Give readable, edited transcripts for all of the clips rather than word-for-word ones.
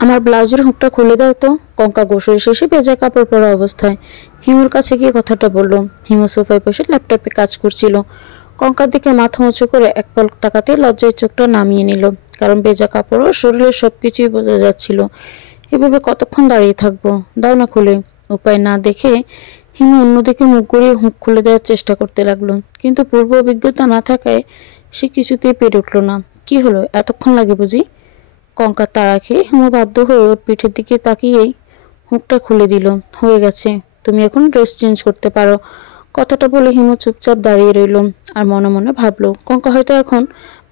আমার ব্লাউজের হুকটা খুলে দাও তো। কঙ্কা গোসল শেষে ভেজা কাপড় পরা অবস্থায় হিমুর কাছে গিয়ে কথাটা বলল। হিমু সোফায় বসে ল্যাপটপে কাজ করছিল। কঙ্কার দিকে মাথা উঁচু করে এক পলক তাকাতে লজ্জায় চোখটা নামিয়ে নিল, কারণ ভেজা কাপড় ও শরীরের সবকিছুই বোঝা যাচ্ছিল। এভাবে কতক্ষণ দাঁড়িয়ে থাকবো, দাও না খুলে। উপায় না দেখে হিমু অন্যদিকে মুখ ঘুরিয়ে হুঁক খুলে দেওয়ার চেষ্টা করতে লাগলো, কিন্তু পূর্ব অভিজ্ঞতা না থাকায় সে কিছুতেই পেরে উঠল না। কি হলো, এতক্ষণ লাগে বুঝি? কঙ্কার তাড়া খেয়ে হিমু বাধ্য হয়ে ওর পিঠের দিকে তাকিয়েই হুঁকটা খুলে দিল। হয়ে গেছে, তুমি এখন ড্রেস চেঞ্জ করতে পারো। কথাটা বলে হিমু চুপচাপ দাঁড়িয়ে রইল, আর মনে মনে ভাবলো কঙ্কা হয়তো এখন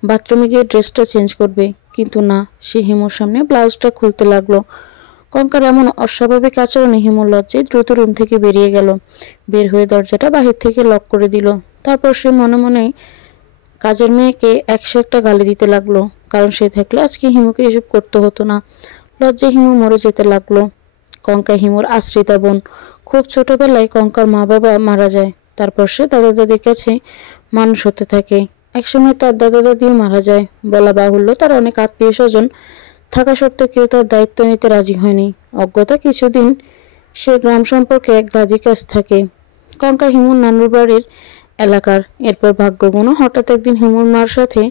বাথরুমে গিয়ে ড্রেসটা চেঞ্জ করবে, কিন্তু না, সে হিমুর সামনে ব্লাউজটা খুলতে লাগলো। কঙ্কার এমন অস্বাভাবিক আচরণে হিমুর লজ্জায় দ্রুত রুম থেকে বেরিয়ে গেল। বের হয়ে দরজাটা বাহির থেকে লক করে দিল। তারপর সে মনে মনে কাজের মেয়েকে 101টা গালি দিতে লাগলো, কারণ সে থাকলে আজকে হিমুকে এসব করতে হতো না। লজ্জায় হিমু মরে যেতে লাগলো। কঙ্কা হিমুর আশ্রিতা বোন। খুব ছোটবেলায় কঙ্কার মা বাবা মারা যায়। তারপর সে দাদা দাদির কাছে মানুষ হতে থাকে। একসময় তার দাদা দাদিও মারা যায়। বলা বাহুল্য, তার অনেক আত্মীয় স্বজন থাকা সত্ত্বেও কেউ তার দায়িত্ব নিতে রাজি হয়নি। অজ্ঞতা কিছুদিন সে গ্রাম সম্পর্কে এক দাদির কাছ থাকে। কঙ্কা হিমুর নানুর বাড়ির এলাকার। এরপর ভাগ্যগুণ হঠাৎ একদিন হিমুর মার সাথে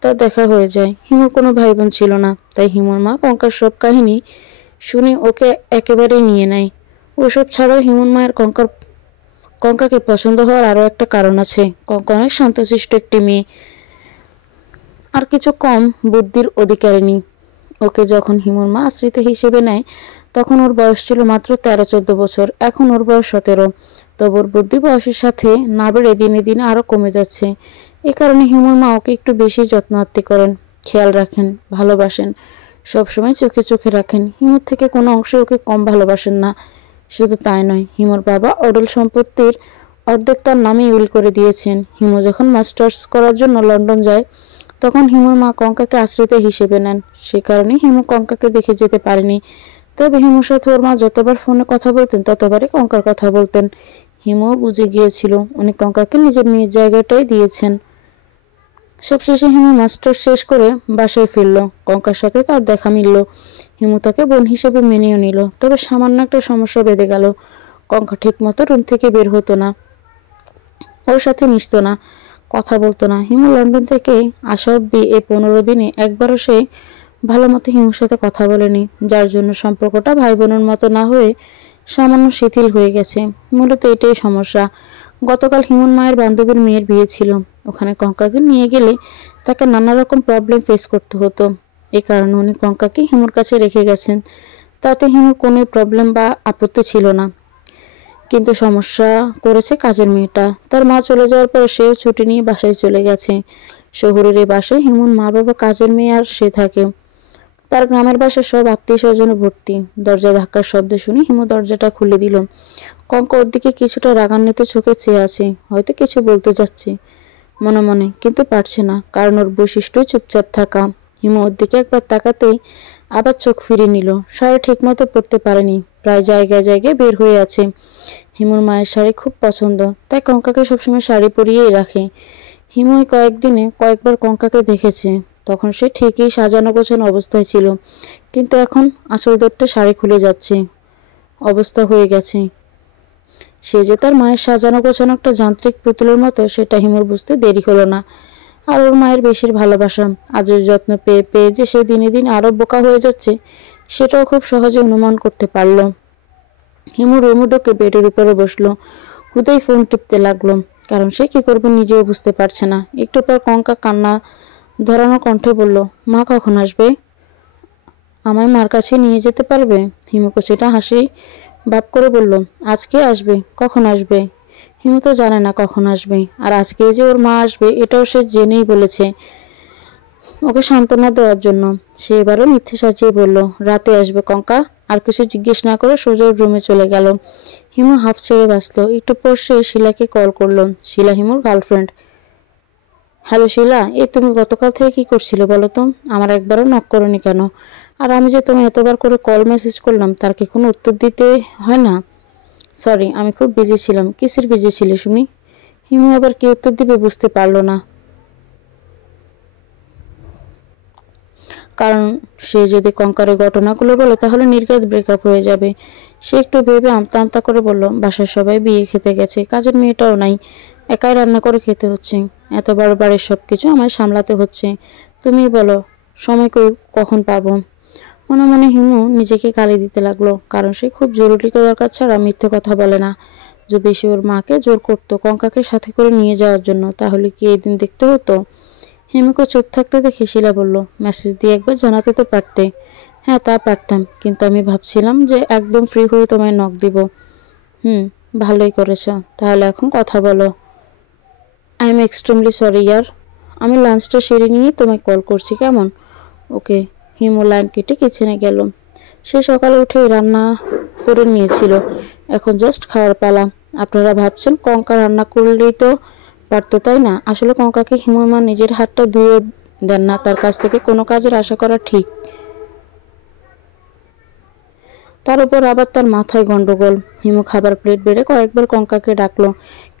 তার দেখা হয়ে যায়। হিমুর কোনো ভাই বোন ছিল না, তাই হিমুর মা কঙ্কার সব কাহিনী শুনে ওকে একেবারে নিয়ে নেয়। ওসব ছাড়াও হিমুর মায়ের কঙ্কাকে পছন্দ হওয়ার আরও একটা কারণ আছে। কঙ্কা অনেক শান্তশিষ্ট একটি মেয়ে, আর কিছু কম বুদ্ধির অধিকারিণী। ওকে যখন হিমুর মা আশ্রিত হিসেবে নেয় তখন ওর বয়স ছিল মাত্র 13-14 বছর। এখন ওর বয়স 17। তবে ওর বুদ্ধি বয়সের সাথে না বেড়ে দিনে দিনে আরও কমে যাচ্ছে। এ কারণে হিমুর মা ওকে একটু বেশি যত্নআত্তি করেন, খেয়াল রাখেন, ভালোবাসেন, সবসময় চোখে চোখে রাখেন। হিমুর থেকে কোনো অংশে ওকে কম ভালোবাসেন না। শুধু তাই নয়, হিমুর বাবা অডল সম্পত্তির অর্ধেক তার নামে উইল করে দিয়েছেন। হিমু যখন মাস্টার্স করার জন্য লন্ডন যায় তখন হিমুর মা কঙ্কাকে আশ্রিত হিসেবে নেন। সে কারণে হিমু কঙ্কাকে দেখে যেতে পারেনি। তবে হিমুর সাথে ওর মা যতবার ফোনে কথা বলতেন ততবারই কঙ্কার কথা বলতেন। হিমুও বুঝে গিয়েছিল উনি কঙ্কাকে নিজের মেয়ের জায়গাটাই দিয়েছেন। সবশেষে হিমু মাস্টার্স শেষ করে বাসায় ফিরল। কঙ্কার সাথে তার দেখা মিলল। হিমু তাকে বোন হিসেবে মেনেও নিল। তবে সামান্য একটা সমস্যা বেঁধে গেল। কঙ্কা ঠিক মতো রুম থেকে বের হতো না, ওর সাথে মিশতো না, কথা বলতো না। হিমু লন্ডন থেকে আসা অব্দি এই 15 দিনে একবারও সে ভালো মতো হিমুর সাথে কথা বলেনি, যার জন্য সম্পর্কটা ভাই বোনের মতো না হয়ে সামান্য শিথিল হয়ে গেছে। মূলত এটাই সমস্যা। গতকাল হিমুর মায়ের বান্ধবীর মেয়ের বিয়ে ছিল। ওখানে কঙ্কাকে নিয়ে গেলে তাকে নানা রকম প্রবলেম ফেস করতে হতো। এই কারণে উনি কঙ্কাকে হিমুর কাছে রেখে গেছেন। তাতে হিমুর কোনো প্রবলেম বা আপত্তি ছিল না, কিন্তু সমস্যা করেছে কাজের মেয়েটা। তার মা চলে যাওয়ার পর সেও ছুটি নিয়ে বাসায় চলে গেছে। শহরের এই বাসায় হিমুর মা বাবা, কাজের মেয়ে আর সে থাকে। তার গ্রামের বাসায় সব আত্মীয় স্বজনে ভর্তি। দরজা ধাক্কার শব্দ শুনে হিমু দরজাটা খুলে দিল। কঙ্কা ওর দিকে কিছুটা রাগান্বিত চোখে চেয়ে আছে, হয়তো কিছু বলতে যাচ্ছে মনে মনে, কিন্তু পারছে না, কারণ ওর বৈশিষ্ট্য চুপচাপ থাকা। হিমু ওর দিকে একবার তাকাতেই আবার চোখ ফিরিয়ে নিল। শাড়ি ঠিকমতো পরতে পারেনি, প্রায় জায়গায় জায়গায় বের হয়ে আছে। হিমুর মায়ের শাড়ি খুব পছন্দ, তাই কঙ্কাকে সবসময় শাড়ি পরিয়েই রাখে। হিমু কয়েকদিনে কয়েকবার কঙ্কাকে দেখেছে। তখন সে ঠিকই সাজানো গোছানো অবস্থায় ছিল, কিন্তু এখন আঁচল ধরতে শাড়ি খুলে যাচ্ছে অবস্থা হয়ে গেছে। সে যে তার মায়ের সাজানো গোছানো একটা যান্ত্রিক পুতুলের মতো, সেটা হিমুর বুঝতে দেরি হলো না। আর ওর মায়ের বেশির ভালোবাসা, আজের যত্ন পেয়ে পেয়ে যে সে দিনে দিন আরো বোকা হয়ে যাচ্ছে, সেটাও খুব সহজে অনুমান করতে পারল। হিমু রুমে ঢুকে বেডের উপরে বসলো। হুদাই ফোন টিপতে লাগলো, কারণ সে কি করবে নিজেও বুঝতে পারছে না। একটু পর কঙ্কা কান্না ধরানো কণ্ঠে বলল, মা কখন আসবে? আমায় মার কাছে নিয়ে যেতে পারবে? হিমু সেটা হাসি ভাব করে বলল, আজকে আসবে। কখন আসবে? হিমু তো জানে না কখন আসবে, আর আজকে যে ওর মা আসবে এটাও সে জেনেই বলেছে ওকে সান্ত্বনা দেওয়ার জন্য। সে এবারও মিথ্যে সাজিয়ে বলল, রাতে আসবে কঙ্কা। আর কিছু জিজ্ঞেস না করে সোজা রুমে চলে গেল। হিমু হাফ ছেড়ে বাঁচল। একটু পর সে শিলাকে কল করলো। শিলা হিমুর গার্লফ্রেন্ড। হ্যালো শিলা, এই তুমি গতকাল থেকে কি করছিলে বলো তো? আমার একবারও নক করোনি কেন? আর আমি যে তুমি এতবার করে কল মেসেজ করলাম, তার কি কোনো উত্তর দিতে হয় না? সরি, আমি খুব বিজি ছিলাম। কিসের বিজি ছিলে শুনি? হিমু আবার কি উত্তর দিবে বুঝতে পারলো না। কারণ সে যদি কঙ্কারের ঘটনাগুলো বলে তাহলে নির্ঘাত ব্রেকআপ হয়ে যাবে। সে একটু ভেবে আমতা আমতা করে বলল, বাসার সবাই বিয়ে খেতে গেছে, কাজের মেয়েটাও নাই, একাই রান্না করে খেতে হচ্ছে, এত বড় বাড়ির সব কিছু আমায় সামলাতে হচ্ছে। তুমি বলো সময় কখন পাবো? মনে মনে হিমু নিজেকে গালি দিতে লাগলো, কারণ সে খুব জরুরি দরকার ছাড়া মিথ্যে কথা বলে না। যদি সে ওর মাকে জোর করতো কঙ্কাকে সাথে করে নিয়ে যাওয়ার জন্য, তাহলে কি এই দিন দেখতে হতো? হিমুকে চুপ থাকতে দেখে শিলা বলল, মেসেজ দিয়ে একবার জানাতে তো পারতে। হ্যাঁ তা পারতাম, কিন্তু আমি ভাবছিলাম যে একদম ফ্রি হয়ে তোমায় নক দিব। হুম, ভালোই করেছ। তাহলে এখন কথা বলো। আই এম এক্সট্রিমলি সরি ইয়ার, আমি লাঞ্চটা সেরে নিয়ে তোমায় কল করছি, কেমন? ওকে। হিমু লাইন কেটে কিচেনে গেল। সে সকালে উঠে রান্না করে নিয়েছিল, এখন জাস্ট খাওয়ার পালা। আপনারা ভাবছেন কঙ্কা রান্না করলেই তো পারতো, তাই না? আসলে কঙ্কাকে হিমুর মা নিজের হাতটা ধুয়ে দেন না, তার কাছ থেকে কোনো কাজের আশা করা ঠিক। তার উপর আবার তার মাথায় গন্ডগোল। হিমু খাবার প্লেট বেড়ে কয়েকবার কঙ্কাকে ডাকলো,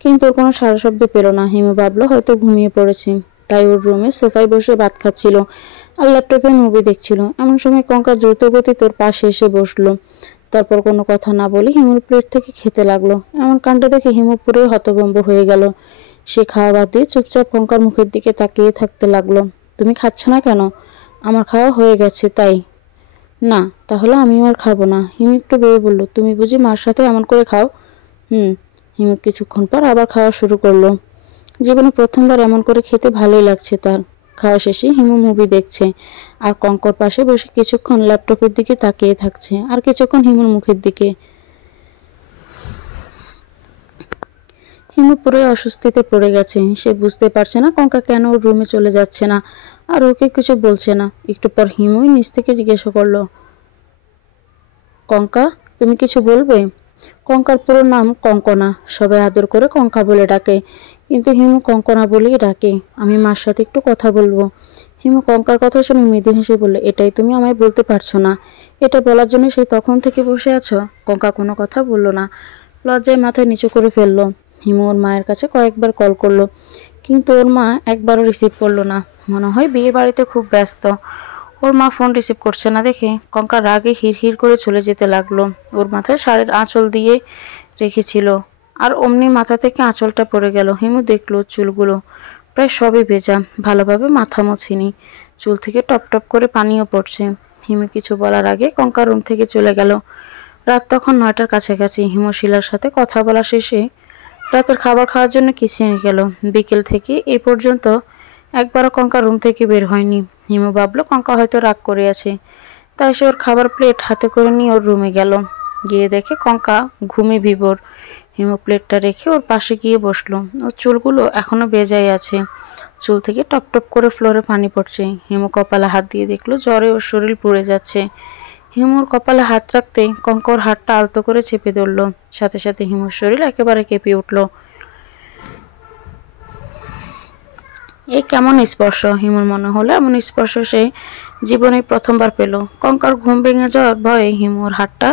কিন্তু ওর কোনো সারা শব্দ পেল না। হিমু ভাবলো হয়তো ঘুমিয়ে পড়েছে, তাই ওর রুমে সোফায় বসে ভাত খাচ্ছিল আর ল্যাপটপে মুভি দেখছিল। এমন সময় কঙ্কা দ্রুত গতি তোর পাশে এসে বসলো। তারপর কোনো কথা না বলে হিমুর প্লেট থেকে খেতে লাগলো। এমন কাণ্ড দেখে হিমু পুরো হতভম্ব হয়ে গেল। সে খাওয়া বাদ দিয়ে চুপচাপ কঙ্কার মুখের দিকে তাকিয়ে থাকতে লাগলো। তুমি খাচ্ছ না কেন? আমার খাওয়া হয়ে গেছে তাই। না, তাহলে আমিও আর খাবো না। হিমু একটু ভেবে বলল, তুমি বুঝি মার সাথে এমন করে খাও? হুম। হিমু কিছুক্ষণ পর আবার খাওয়া শুরু করলো। জীবনে প্রথমবার এমন করে খেতে ভালোই লাগছে তার। খাওয়া শেষে হিমু মুভি দেখছে আর কঙ্কর পাশে বসে কিছুক্ষণ ল্যাপটপের দিকে তাকিয়ে থাকছে, আর কিছুক্ষণ হিমুর মুখের দিকে। হিমু পুরোই অস্বস্তিতে পড়ে গেছে। সে বুঝতে পারছে না কঙ্কা কেন ওর রুমে চলে যাচ্ছে না আর ওকে কিছু বলছে না। একটু পর হিমুই নিচ থেকে জিজ্ঞাসা করলো, কঙ্কা তুমি কিছু বলবে? কঙ্কার পুরো নাম কঙ্কনা, সবাই আদর করে কঙ্কা বলে ডাকে, কিন্তু হিমু কঙ্কনা বলেই ডাকে। আমি মার সাথে একটু কথা বলবো। হিমু কঙ্কার কথা শুনে মৃদু হেসে বলল, এটাই তুমি আমায় বলতে পারছো না? এটা বলার জন্য সেই তখন থেকে বসে আছো? কঙ্কা কোনো কথা বলল না, লজ্জায় মাথায় নিচু করে ফেললো। হিমু ওর মায়ের কাছে কয়েকবার কল করলো, কিন্তু ওর মা একবারও রিসিভ করলো না। মনে হয় বিয়ে বাড়িতে খুব ব্যস্ত। ওর মা ফোন রিসিভ করছে না দেখে কঙ্কা রাগে হিড় করে চলে যেতে লাগলো। ওর মাথায় শাড়ির আঁচল দিয়ে রেখেছিল, আর অমনি মাথা থেকে আঁচলটা পড়ে গেল। হিমু দেখলো চুলগুলো প্রায় সবই ভেজা, ভালোভাবে মাথা মোছেনি, চুল থেকে টপ টপ করে পানিও পড়ছে। হিমু কিছু বলার আগে কঙ্কা রুম থেকে চলে গেল। রাত তখন 9টার কাছাকাছি। হিমু শিলার সাথে কথা বলা শেষে রাতের খাবার খাওয়ার জন্য কিচেনে গেল। বিকেল থেকে এ পর্যন্ত একবারও কঙ্কা রুম থেকে বের হয়নি। হিমু ভাবলো কঙ্কা হয়তো রাগ করে আছে, তাই সে ওর খাবার প্লেট হাতে করে নিয়ে ওর রুমে গেল। গিয়ে দেখে কঙ্কা ঘুমে বিভোর। হিমু প্লেটটা রেখে ওর পাশে গিয়ে বসলো। ওর চুলগুলো এখনো বেজায় আছে, চুল থেকে টপ টপ করে ফ্লোরে পানি পড়ছে। হিমু কপালে হাত দিয়ে দেখলো জ্বরে ওর শরীর পুড়ে যাচ্ছে। হিমুর কপালে হাত রাখতে কঙ্কর হাতটা আলতো করে চেপে ধরলো, সাথে সাথে হিমুর শরীর একেবারে কেঁপে উঠল। এই কেমন স্পর্শ! হিমুর মনে হলো এমন স্পর্শ সে জীবনে প্রথমবার পেল। কঙ্কার ঘুম ভেঙে যাওয়ার ভয়ে হিমুর হাতটা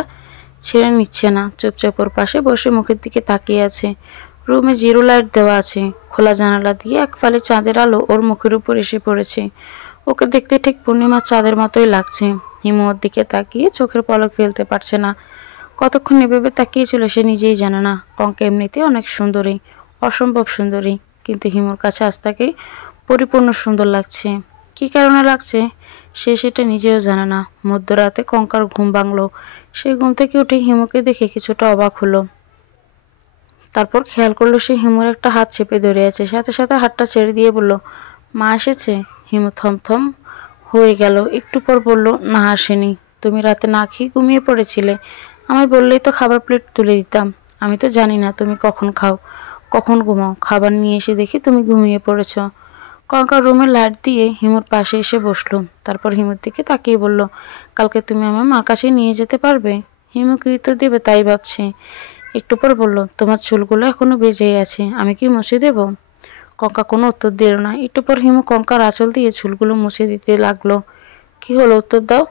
ছেড়ে নিচ্ছে না, চুপচাপ ওর পাশে বসে মুখের দিকে তাকিয়ে আছে। রুমে জিরো লাইট দেওয়া আছে, খোলা জানালা দিয়ে এক ফালি চাঁদের আলো ওর মুখের উপর এসে পড়েছে। ওকে দেখতে ঠিক পূর্ণিমার চাঁদের মতোই লাগছে। হিমু ওর দিকে তাকিয়ে চোখের পলক ফেলতে পারছে না। কতক্ষণ এভাবে তাকিয়েছিল সে নিজেই জানে না। কঙ্কা এমনিতে অনেক সুন্দরী, অসম্ভব সুন্দরী, কিন্তু হিমুর কাছে আজ তাকে পরিপূর্ণ সুন্দর লাগছে। কী কারণে লাগছে সে সেটা নিজেও জানে না। মধ্যরাতে কঙ্কার ঘুম ভাঙলো। সে ঘুম থেকে উঠে হিমুকে দেখে কিছুটা অবাক হলো। তারপর খেয়াল করলো সে হিমুর একটা হাত চেপে ধরে আছে, সাথে সাথে হাতটা ছেড়ে দিয়ে বলল, মা এসেছে? হিমু থমথম হয়ে গেল। একটু পর বলল, না আসেনি। তুমি রাতে না খেয়ে ঘুমিয়ে পড়েছিলে, আমায় বললেই তো খাবার প্লেট তুলে দিতাম। আমি তো জানি না তুমি কখন খাও, কখন ঘুমাও। খাবার নিয়ে এসে দেখি তুমি ঘুমিয়ে পড়েছ। কঙ্কা রুমের লাইট দিয়ে হিমুর পাশে এসে বসলো। তারপর হিমুর দিকে তাকিয়ে বলল, কালকে তুমি আমার মার কাছে নিয়ে যেতে পারবে? হিমু কি উত্তর দেবে তাই ভাবছে। একটু পর বলল, তোমার চুলগুলো এখনো বেজেই আছে, আমি কি মুছে দেব? কঙ্কা কোনো উত্তর দিল না। একটু পর হিমু কঙ্কার আঁচল দিয়ে চুলগুলো মুছে দিতে লাগলো। কি হলো, উত্তর দাও।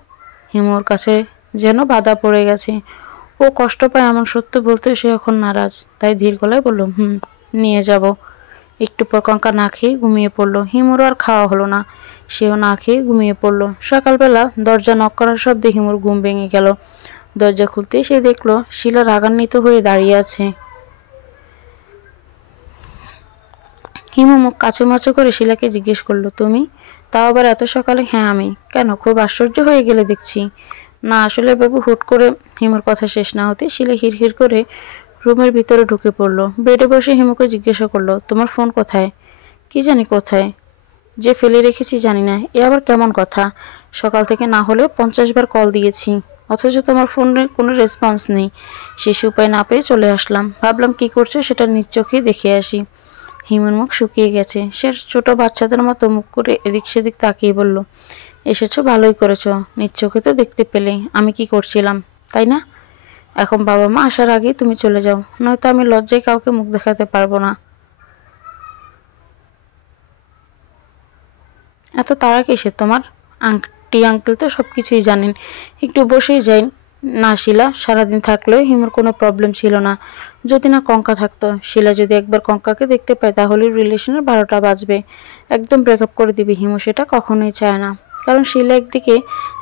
হিমুর কাছে যেন বাধা পড়ে গেছে। ও কষ্ট পায় এমন সত্য বলতে সে এখন নারাজ, তাই ধীর গলায় বলল, নিয়ে যাব। একটু পর কঙ্কা না খেয়ে ঘুমিয়ে পড়লো। হিমুর আর খাওয়া হলো না, সেও না খেয়ে ঘুমিয়ে পড়লো। সকালবেলা দরজা নক করার শব্দে হিমুর ঘুম ভেঙে গেল। দরজা খুলতে সে দেখলো শিলা রাগান্বিত হয়ে দাঁড়িয়ে আছে। হিমু মুখ কাচুমাচু করে শিলাকে জিজ্ঞেস করলো, তুমি? তাও আবার এত সকালে? হ্যাঁ আমি। কেন, খুব আশ্চর্য হয়ে গেলে দেখছি। না আসলে বাবু, হুট করে। হিমুর কথা শেষ না হতে শিলা হিড়হিড় করে রুমের ভিতরে ঢুকে পড়লো। বেডে বসে হিমুকে জিজ্ঞাসা করলো, তোমার ফোন কোথায়? কি জানি কোথায় যে ফেলে রেখেছি, জানি না। এ আবার কেমন কথা? সকাল থেকে না হলেও 50 বার কল দিয়েছি, অথচ তোমার ফোনে কোনো রেসপন্স নেই। শেষ উপায় না পেয়ে চলে আসলাম, ভাবলাম কি করছো সেটা নিজ চোখে দেখে আসি। হিমুর মুখ শুকিয়ে গেছে। সে ছোট বাচ্চাদের মতো মুখ করে এদিক সেদিক তাকিয়ে বলল, এসেছো, ভালোই করেছো। নিজ চোখে তো দেখতে পেলে আমি কি করছিলাম, তাই না? এখন বাবা মা আসার আগেই তুমি চলে যাও, নয়তো আমি লজ্জায় কাউকে মুখ দেখাতে পারবো না। এত তাড়া কিসের তোমার? আন্টি আঙ্কেল তো সব কিছুই জানেন, একটু বসেই যাই না। শিলা সারাদিন থাকলেও হিমুর কোনো প্রবলেম ছিল না, যদি না কঙ্কা থাকতো। শিলা যদি একবার কঙ্কাকে দেখতে পায় তাহলে রিলেশনের 12টা বাজবে, একদম ব্রেকআপ করে দিবে। হিমু সেটা কখনোই চায় না, কারণ শিলা একদিকে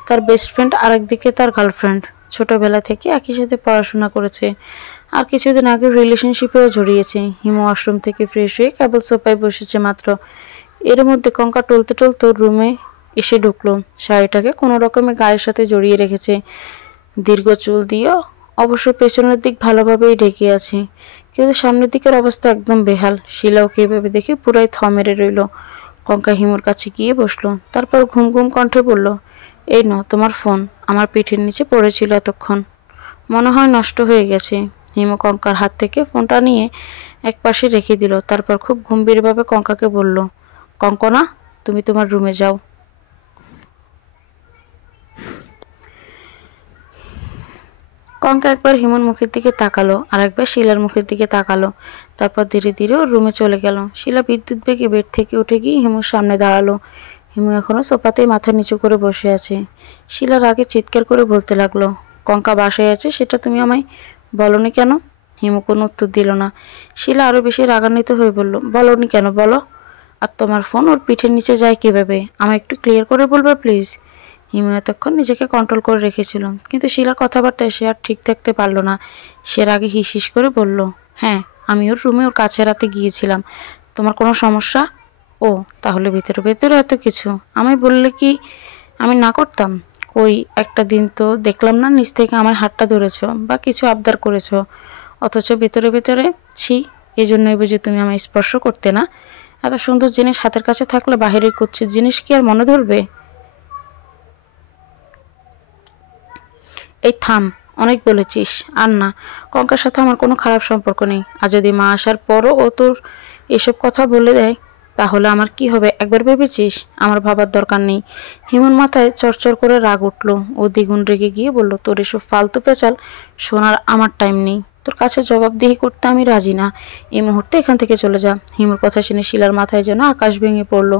তার বেস্ট ফ্রেন্ড আর একদিকে তার গার্লফ্রেন্ড। ছোটবেলা থেকে একই সাথে পড়াশোনা করেছে, আর কিছুদিন আগে রিলেশনশিপেও জড়িয়েছে। হিমু ওয়াশরুম থেকে ফ্রেশ হয়ে কেবল সোফায় বসেছে মাত্র, এর মধ্যে কঙ্কা টলতে টলতে রুমে এসে ঢুকলো। শাড়িটাকে কোনো রকমে গায়ের সাথে জড়িয়ে রেখেছে, দীর্ঘ চুল দিয়েও অবশ্য পেছনের দিক ভালোভাবেই ঢেকে আছে, কিন্তু সামনের দিকের অবস্থা একদম বেহাল। শিলা ওকে এভাবে দেখে পুরাই থ মেরে রইল। কঙ্কা হিমুর কাছে গিয়ে বসলো, তারপর ঘুম ঘুম কণ্ঠে বলল, এই নাও তোমার ফোন, আমার পিঠের নিচে পড়েছিল এতক্ষণ, মনে হয় নষ্ট হয়ে গেছে। হিমু কঙ্কার হাত থেকে ফোনটা নিয়ে একপাশে রেখে দিল, তারপর খুব গম্ভীরভাবে কঙ্কাকে বলল, কঙ্কনা, তুমি তোমার রুমে যাও। কঙ্কা একবার হিমুর মুখের দিকে তাকালো, আর একবার শিলার মুখের দিকে তাকালো, তারপর ধীরে ধীরে ওর রুমে চলে গেল। শিলা বিদ্যুৎ বেগে বেড থেকে উঠে গিয়ে হিমুর সামনে দাঁড়ালো। হিমু এখনো সোফাতেই মাথা নিচু করে বসে আছে। শিলার আগে চিৎকার করে বলতে লাগলো, কঙ্কা বাসায় আছে, সেটা তুমি আমায় বলনি কেন? হিমু কোনো উত্তর দিল না। শিলা আরো বেশি রাগান্বিত হয়ে বলল, বলনি কেন বলো? আর তোমার ফোন ওর পিঠের নিচে যায় কিভাবে, আমায় একটু ক্লিয়ার করে বলবে প্লিজ? হিমু এতক্ষণ নিজেকে কন্ট্রোল করে রেখেছিল, কিন্তু শিলার কথাবার্তায় সে আর ঠিক থাকতে পারল না। সে রাগে হিস হিস করে বলল, হ্যাঁ, আমি ওর রুমে ওর কাছে রাতে গিয়েছিলাম। তোমার কোনো সমস্যা? ও, তাহলে ভেতরে ভেতরে এত কিছু, আমায় বললে কি আমি না করতাম? কই, একটা দিন তো দেখলাম না নিচ থেকে আমার হাতটা ধরেছ বা কিছু আবদার করেছ, অথচ ভেতরে ভেতরে ছি। এই জন্যই বুঝি তুমি আমায় স্পর্শ করতে না? এত সুন্দর জিনিস হাতের কাছে থাকলে বাহিরের কুচ্ছিত জিনিস কি আর মনে ধরবে? এই থাম, অনেক বলেছিস। আর না, কঙ্কার সাথে আমার কোনো খারাপ সম্পর্ক নেই, আর যদি মা আসার পরও ও তোর এসব কথা বলে দেয় তাহলে আমার কি হবে একবার ভেবেছিস? আমার ভাবার দরকার নেই। হিমুর মাথায় চরচর করে রাগ উঠল। ও দ্বিগুণ রেগে গিয়ে বলল, তোর এসব ফালতু পেঁচাল শোনার আমার টাইম নেই, তোর কাছে জবাবদিহি করতে আমি রাজি না। এই মুহূর্তে এখান থেকে চলে যা। হিমুর কথা শুনে শিলার মাথায় যেন আকাশ ভেঙে পড়ল।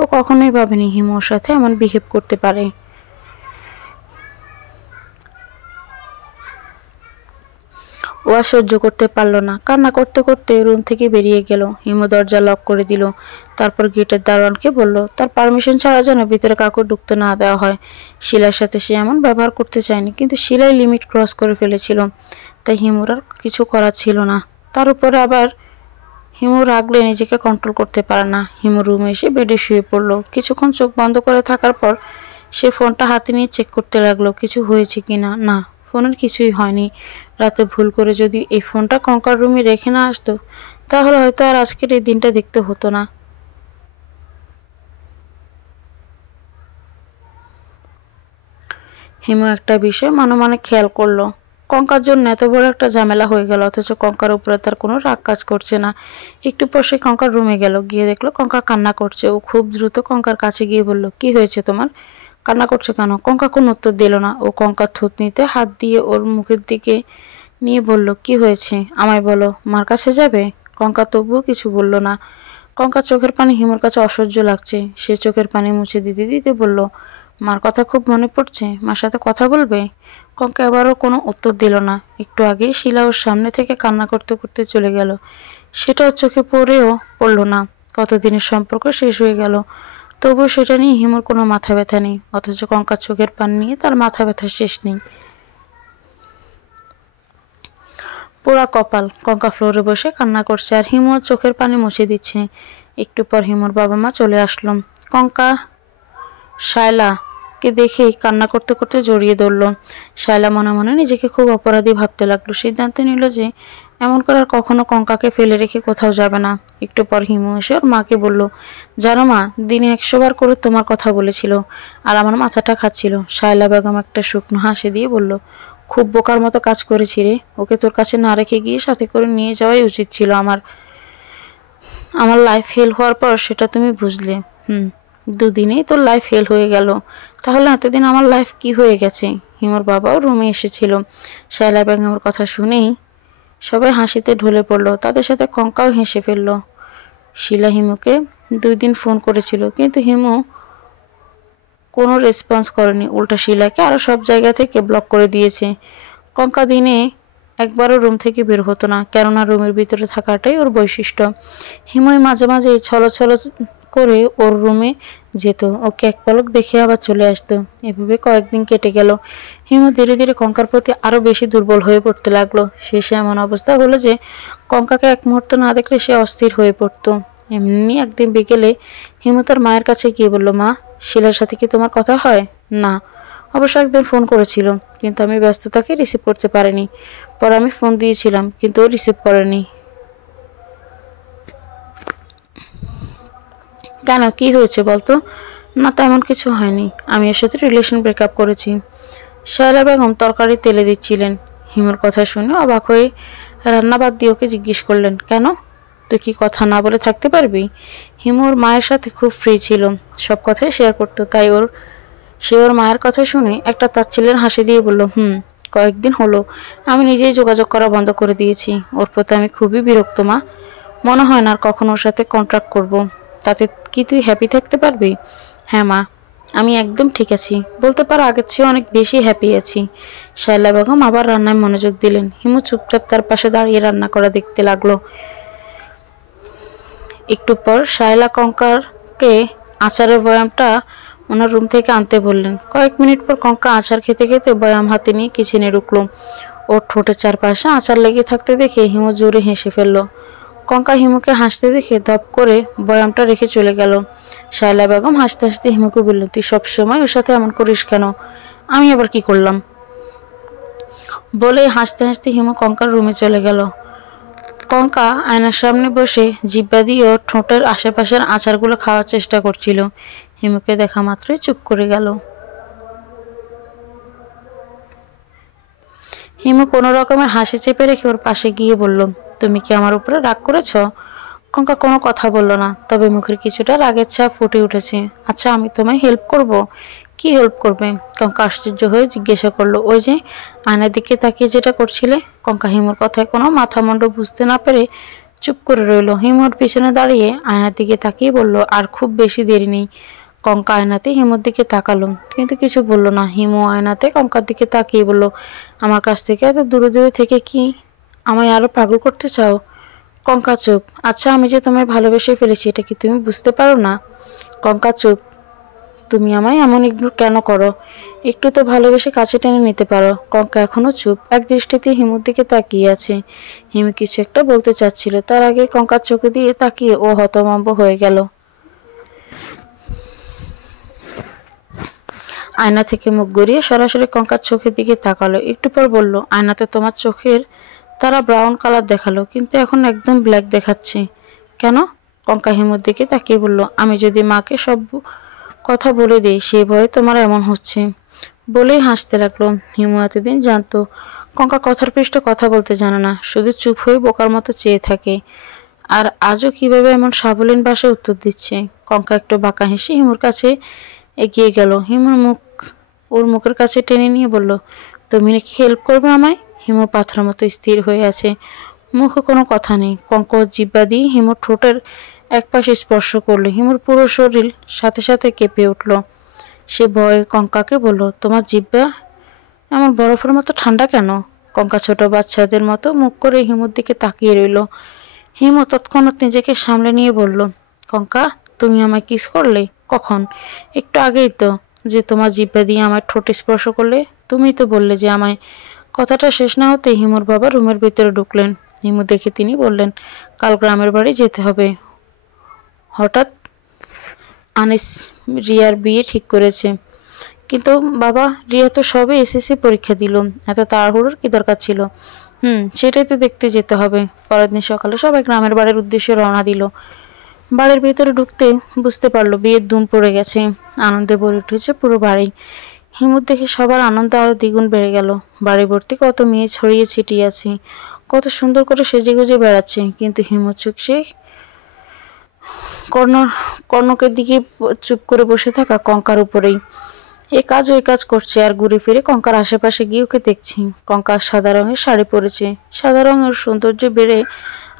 ও কখনোই ভাবেনি হিমুর সাথে এমন বিহেভ করতে পারে। ও আর সহ্য করতে পারল না, কান্না করতে করতে রুম থেকে বেরিয়ে গেল। হিমু দরজা লক করে দিল, তারপর গেটের দারোয়ানকে বলল তার পারমিশন ছাড়া যেন ভিতরে কাউকে ঢুকতে না দেওয়া হয়। শিলার সাথে সে এমন ব্যবহার করতে চায়নি, কিন্তু শিলাই লিমিট ক্রস করে ফেলেছিল, তাই হিমুর আর কিছু করার ছিল না। তার উপরে আবার হিমু রাগলে নিজেকে কন্ট্রোল করতে পারে না। হিমু রুমে এসে বেডে শুয়ে পড়লো। কিছুক্ষণ চোখ বন্ধ করে থাকার পর সে ফোনটা হাতে নিয়ে চেক করতে লাগলো কিছু হয়েছে কিনা। না, ফোনের কিছুই হয়নি। রাতে ভুল করে যদি এই ফোনটা কঙ্কার রুমে রেখে না আসতো তাহলে হয়তো আর আজকের এই দিনটা দেখতে হতো না। হিমু একটা বিষয় মনে মনে খেয়াল করলো, কঙ্কার জন্য এত বড় একটা ঝামেলা হয়ে গেল, অথচ কঙ্কার উপরে তার কোনো রাগ কাজ করছে না। একটু পর সে কঙ্কার রুমে গেল, গিয়ে দেখলো কঙ্কা কান্না করছে। ও খুব দ্রুত কঙ্কার কাছে গিয়ে বলল, কি হয়েছে তোমার, কান্না করছে কেন? কঙ্কা কোনো উত্তর দিল না। ও কঙ্কার থুতনিতে হাত দিয়ে ওর মুখের দিকে নিয়ে বলল, কি হয়েছে আমায় বলো, মার কাছে যাবে? কঙ্কা তবুও কিছু বলল না। কঙ্কার চোখের পানি হিমুর কাছে অসহ্য লাগছে। সে চোখের পানি মুছে দিতে দিতে বলল, মার কথা খুব মনে পড়ছে, মার সাথে কথা বলবে? কঙ্কা এবারও কোনো উত্তর দিল না। একটু আগেই শিলা ওর সামনে থেকে কান্না করতে করতে চলে গেল, সেটা ওর চোখে পড়ল না। কতদিনের সম্পর্ক শেষ হয়ে গেল, তবুও সেটা নিয়ে হিমুর কোনো মাথা ব্যথা নেই, অথচ কঙ্কার চোখের পানি নিয়ে তার মাথা ব্যথা শেষ নেই। পোড়া কপাল। কঙ্কা ফ্লোরে বসে কান্না করছে আর হিমু চোখের পানি মুছে দিচ্ছে। একটু পর হিমুর বাবা মা চলে আসলো। কঙ্কা শায়লাকে দেখেই কান্না করতে করতে জড়িয়ে ধরল। শায়লা মনে মনে নিজেকে খুব অপরাধী ভাবতে লাগলো। সিদ্ধান্ত নিল যে এমন করে আর কখনো কঙ্কাকে ফেলে রেখে কোথাও যাবে না। একটু পর হিমু এসে ওর মাকে বলল, জানো মা, দিনে 100 বার করে তোমার কথা বলেছিল আর আমার মাথাটা খাচ্ছিল। শায়লা বেগম একটা শুকনো হাসি দিয়ে বলল, খুব বোকার মতো কাজ করেছি রে, ওকে তোর কাছে না রেখে গিয়ে সাথে করে নিয়ে যাওয়াই উচিত ছিল। আমার লাইফ ফেল হওয়ার পর সেটা তুমি বুঝলে। দুদিনেই তোর লাইফ ফেল হয়ে গেল, তাহলে এতদিন আমার লাইফ কি হয়ে গেছে? হিমুর বাবাও রুমে এসেছিল। শায়লা বেগমের কথা শুনেই সবাই হাসিতে ঢলে পড়ল, তাদের সাথে কঙ্কাও হেসে ফেলল। শিলা হিমুকে 2 দিন ফোন করেছিল, কিন্তু হিমু কোনো রেসপন্স করেনি, উল্টা শিলাকে আরো সব জায়গা থেকে ব্লক করে দিয়েছে। কঙ্কা দিনে একবারও রুম থেকে বের হতো না, কেননা রুমের ভিতরে থাকাটাই ওর বৈশিষ্ট্য। হিমুই মাঝে মাঝে ছলো করে ওর রুমে যেত, ওকে এক পলক দেখে আবার চলে আসতো। এভাবে কয়েকদিন কেটে গেল। হিমু ধীরে ধীরে কঙ্কার প্রতি আরো বেশি দুর্বল হয়ে পড়তে লাগলো। শেষে এমন অবস্থা হলো যে কঙ্কাকে এক মুহূর্ত না দেখলে সে অস্থির হয়ে পড়তো। এমনি একদিন বিকেলে হিমু তার মায়ের কাছে গিয়ে বলল, মা, শিলার সাথে কি তোমার কথা হয়? না। অবশ্য একদিন ফোন করেছিল, কিন্তু আমি ব্যস্ততাকে রিসিভ করতে পারিনি। পরে আমি ফোন দিয়েছিলাম, কিন্তু ও রিসিভ করেনি। কেন, কি হয়েছে বলতো? না, তেমন কিছু হয়নি, আমি এর সাথে রিলেশন ব্রেকআপ করেছি। শায়লা বেগম তরকারি তেলে দিচ্ছিলেন। হিমুর কথা শুনে অবাক হয়ে রান্না বাদ দিয়ে ওকে জিজ্ঞেস করলেন, কেন? তুই কি কথা না বলে থাকতে পারবি? হিমুর মায়ের সাথে খুব ফ্রি ছিল, সব কথাই শেয়ার করতো, তাই সে ওর মায়ের কথা শুনে একটা তাচ্ছিল্যের হাসি দিয়ে বলল, কয়েকদিন হলো আমি নিজেই যোগাযোগ করা বন্ধ করে দিয়েছি। ওর প্রতি আমি খুবই বিরক্ত মা, মনে হয় না আর কখনো ওর সাথে কন্ট্রাক্ট করব। তাতে কি তুই হ্যাপি থাকতে পারবি? হ্যাঁ মা, আমি একদম ঠিক আছি, বলতে পারো আগের চেয়ে অনেক বেশি হ্যাপি আছি। শায়লা বেগম আবার রান্নায় মনোযোগ দিলেন। হিমু চুপচাপ তার পাশে দাঁড়িয়ে রান্না করা দেখতে লাগলো। একটু পর শায়লা কঙ্কাকে আচারের বয়ামটা ওনার রুম থেকে আনতে বললেন। কয়েক মিনিট পর কঙ্কা আচার খেতে খেতে বয়াম হাতে নিয়ে কিচেনে ঢুকলো। ওর ঠোঁটের চারপাশে আচার লেগে থাকতে দেখে হিমু জোরে হেসে ফেলল। কঙ্কা হিমুকে হাসতে দেখে ধপ করে বয়ামটা রেখে চলে গেল। শায়লা বেগম হাসতে হাসতে হিমুকে বলল, তুই সবসময় ওর সাথে এমন করিস কেন? আমি আবার কি করলাম? বলে হাসতে হাসতে হিমু কঙ্কার রুমে চলে গেল। কঙ্কা আয়নার সামনে বসে জিহ্বা দিয়ে ওর ঠোঁটের আশেপাশের আচারগুলো খাওয়ার চেষ্টা করছিল। হিমুকে দেখা মাত্রই চুপ করে গেল। হিমু কোনো রকমের হাসি চেপে রেখে ওর পাশে গিয়ে বলল, তুমি কি আমার উপরে রাগ করেছ? কঙ্কা কোনো কথা বলল না, তবে মুখের কিছুটা রাগের ছাপ ফুটে উঠেছে। আচ্ছা, আমি তোমায় হেল্প করব? কি হেল্প করবে? কঙ্কা আশ্চর্য হয়ে জিজ্ঞাসা করলো। ওই যে আয়নার দিকে তাকিয়ে যেটা করছিলে। কঙ্কা হিমুর কথায় কোনো মাথা মুন্ড বুঝতে না পেরে চুপ করে রইল। হিমুর পিছনে দাঁড়িয়ে আয়নার দিকে তাকিয়ে বলল, আর খুব বেশি দেরি নেই। কঙ্কা আয়নাতে হিমুর দিকে তাকালো, কিন্তু কিছু বলল না। হিমু আয়নাতে কঙ্কার দিকে তাকিয়ে বলল, আমার কাছ থেকে এত দূরে দূরে থেকে কি আমায় আরো পাগল করতে চাও? কঙ্কা চুপ। আচ্ছা, আমি যে তোমায় ভালোবেসে ফেলেছি এটা কি তুমি বুঝতে পারো না? কঙ্কা চুপ। তুমি আমায় এমন ইগনোর কেন করো? একটু তো ভালোবেসে কাছে টেনে নিতে পারো। কঙ্কা এখনো চুপ, এক দৃষ্টিতে হিমুর দিকে তাকিয়ে আছে। হিমু কিছু একটা বলতে চাচ্ছিল, তার আগে কঙ্কার চোখে দিয়ে তাকিয়ে ও হতভম্ব হয়ে গেল। আয়না থেকে মুখ গড়িয়ে সরাসরি কঙ্কার চোখের দিকে তাকালো। একটু পর বলল, আয়নাতে তোমার চোখের তারা ব্রাউন কালার দেখালো, কিন্তু এখন একদম ব্ল্যাক দেখাচ্ছে। কেন? কঙ্কা হিমুর দিকে তাকিয়ে বলল, আমি যদি মাকে সব কথা বলে দিই সেই ভয়ে তোমার এমন হচ্ছে। বলেই হাসতে লাগলো। হিমু এতদিন জানতো কঙ্কা কথার পৃষ্ঠে কথা বলতে জানে না, শুধু চুপ হয়ে বোকার মতো চেয়ে থাকে। আর আজও কিভাবে এমন সাবলীল ভাষায় উত্তর দিচ্ছে। কঙ্কা একটু বাঁকা হেসে হিমুর কাছে এগিয়ে গেল। হিমুর মুখ ওর মুখের কাছে টেনে নিয়ে বলল, তুমি নাকি হেল্প করবে আমায়? হিমু পাথরের মতো স্থির হয়ে আছে, মুখে কোনো কথা নেই। কঙ্কা জিহ্বা দিয়ে হিমুর ঠোঁটের এক পাশে স্পর্শ করলো। হিমুর পুরো শরীর সাথে সাথে কেঁপে উঠল। সে ভয়ে কঙ্কাকে বলল, তোমার জিহ্বা এমন বরফের মতো ঠান্ডা কেন? কঙ্কা ছোট বাচ্চাদের মতো মুখ করে হিমুর দিকে তাকিয়ে রইল। হিমু তৎক্ষণাৎ নিজেকে সামলে নিয়ে বলল, কঙ্কা, তুমি আমায় কিস করলে? কখন? একটু আগেই তো। যে তোমার জিহ্বা দিয়ে আমার ঠোঁটে স্পর্শ করলে? তুমিই তো বললে যে আমায়। কথাটা শেষ না হতে হিমুর বাবা রুমের ভিতরে ঢুকলেন। হিমু দেখে তিনি বললেন, কাল গ্রামের বাড়ি যেতে হবে। হঠাৎ আনিস রিয়ার বিয়ে ঠিক করেছে। কিন্তু বাবা, রিয়া তো সবে এসএসসি পরীক্ষা দিল, এত তাড়াহুড়োর কি দরকার ছিল? সেটাই তো দেখতে যেতে হবে। পরের দিন সকালে সবাই গ্রামের বাড়ির উদ্দেশ্যে রওনা দিল। বাড়ির ভেতরে ঢুকতে বুঝতে পারলো বিয়ের ধুম পড়ে গেছে। আনন্দে ভরে উঠেছে পুরো বাড়ি। হিমুর দেখে সবার আনন্দ আরো দ্বিগুণ বেড়ে গেল। বাড়ি ভর্তি কত মেয়ে ছড়িয়ে ছিটিয়ে আছে, কত সুন্দর করে সেজে গুজে বেড়াচ্ছে, কিন্তু হিমুর চোখ সেই কর্ণকের দিকে চুপ করে বসে থাকা কঙ্কার উপরেই। এ কাজ ওই কাজ করছে, আর ঘুরে ফিরে কঙ্কার আশেপাশে গিয়ে ওকে দেখছি। কঙ্কার সাদা রঙের শাড়ি পরেছে, সাদা রঙের সৌন্দর্য বেড়ে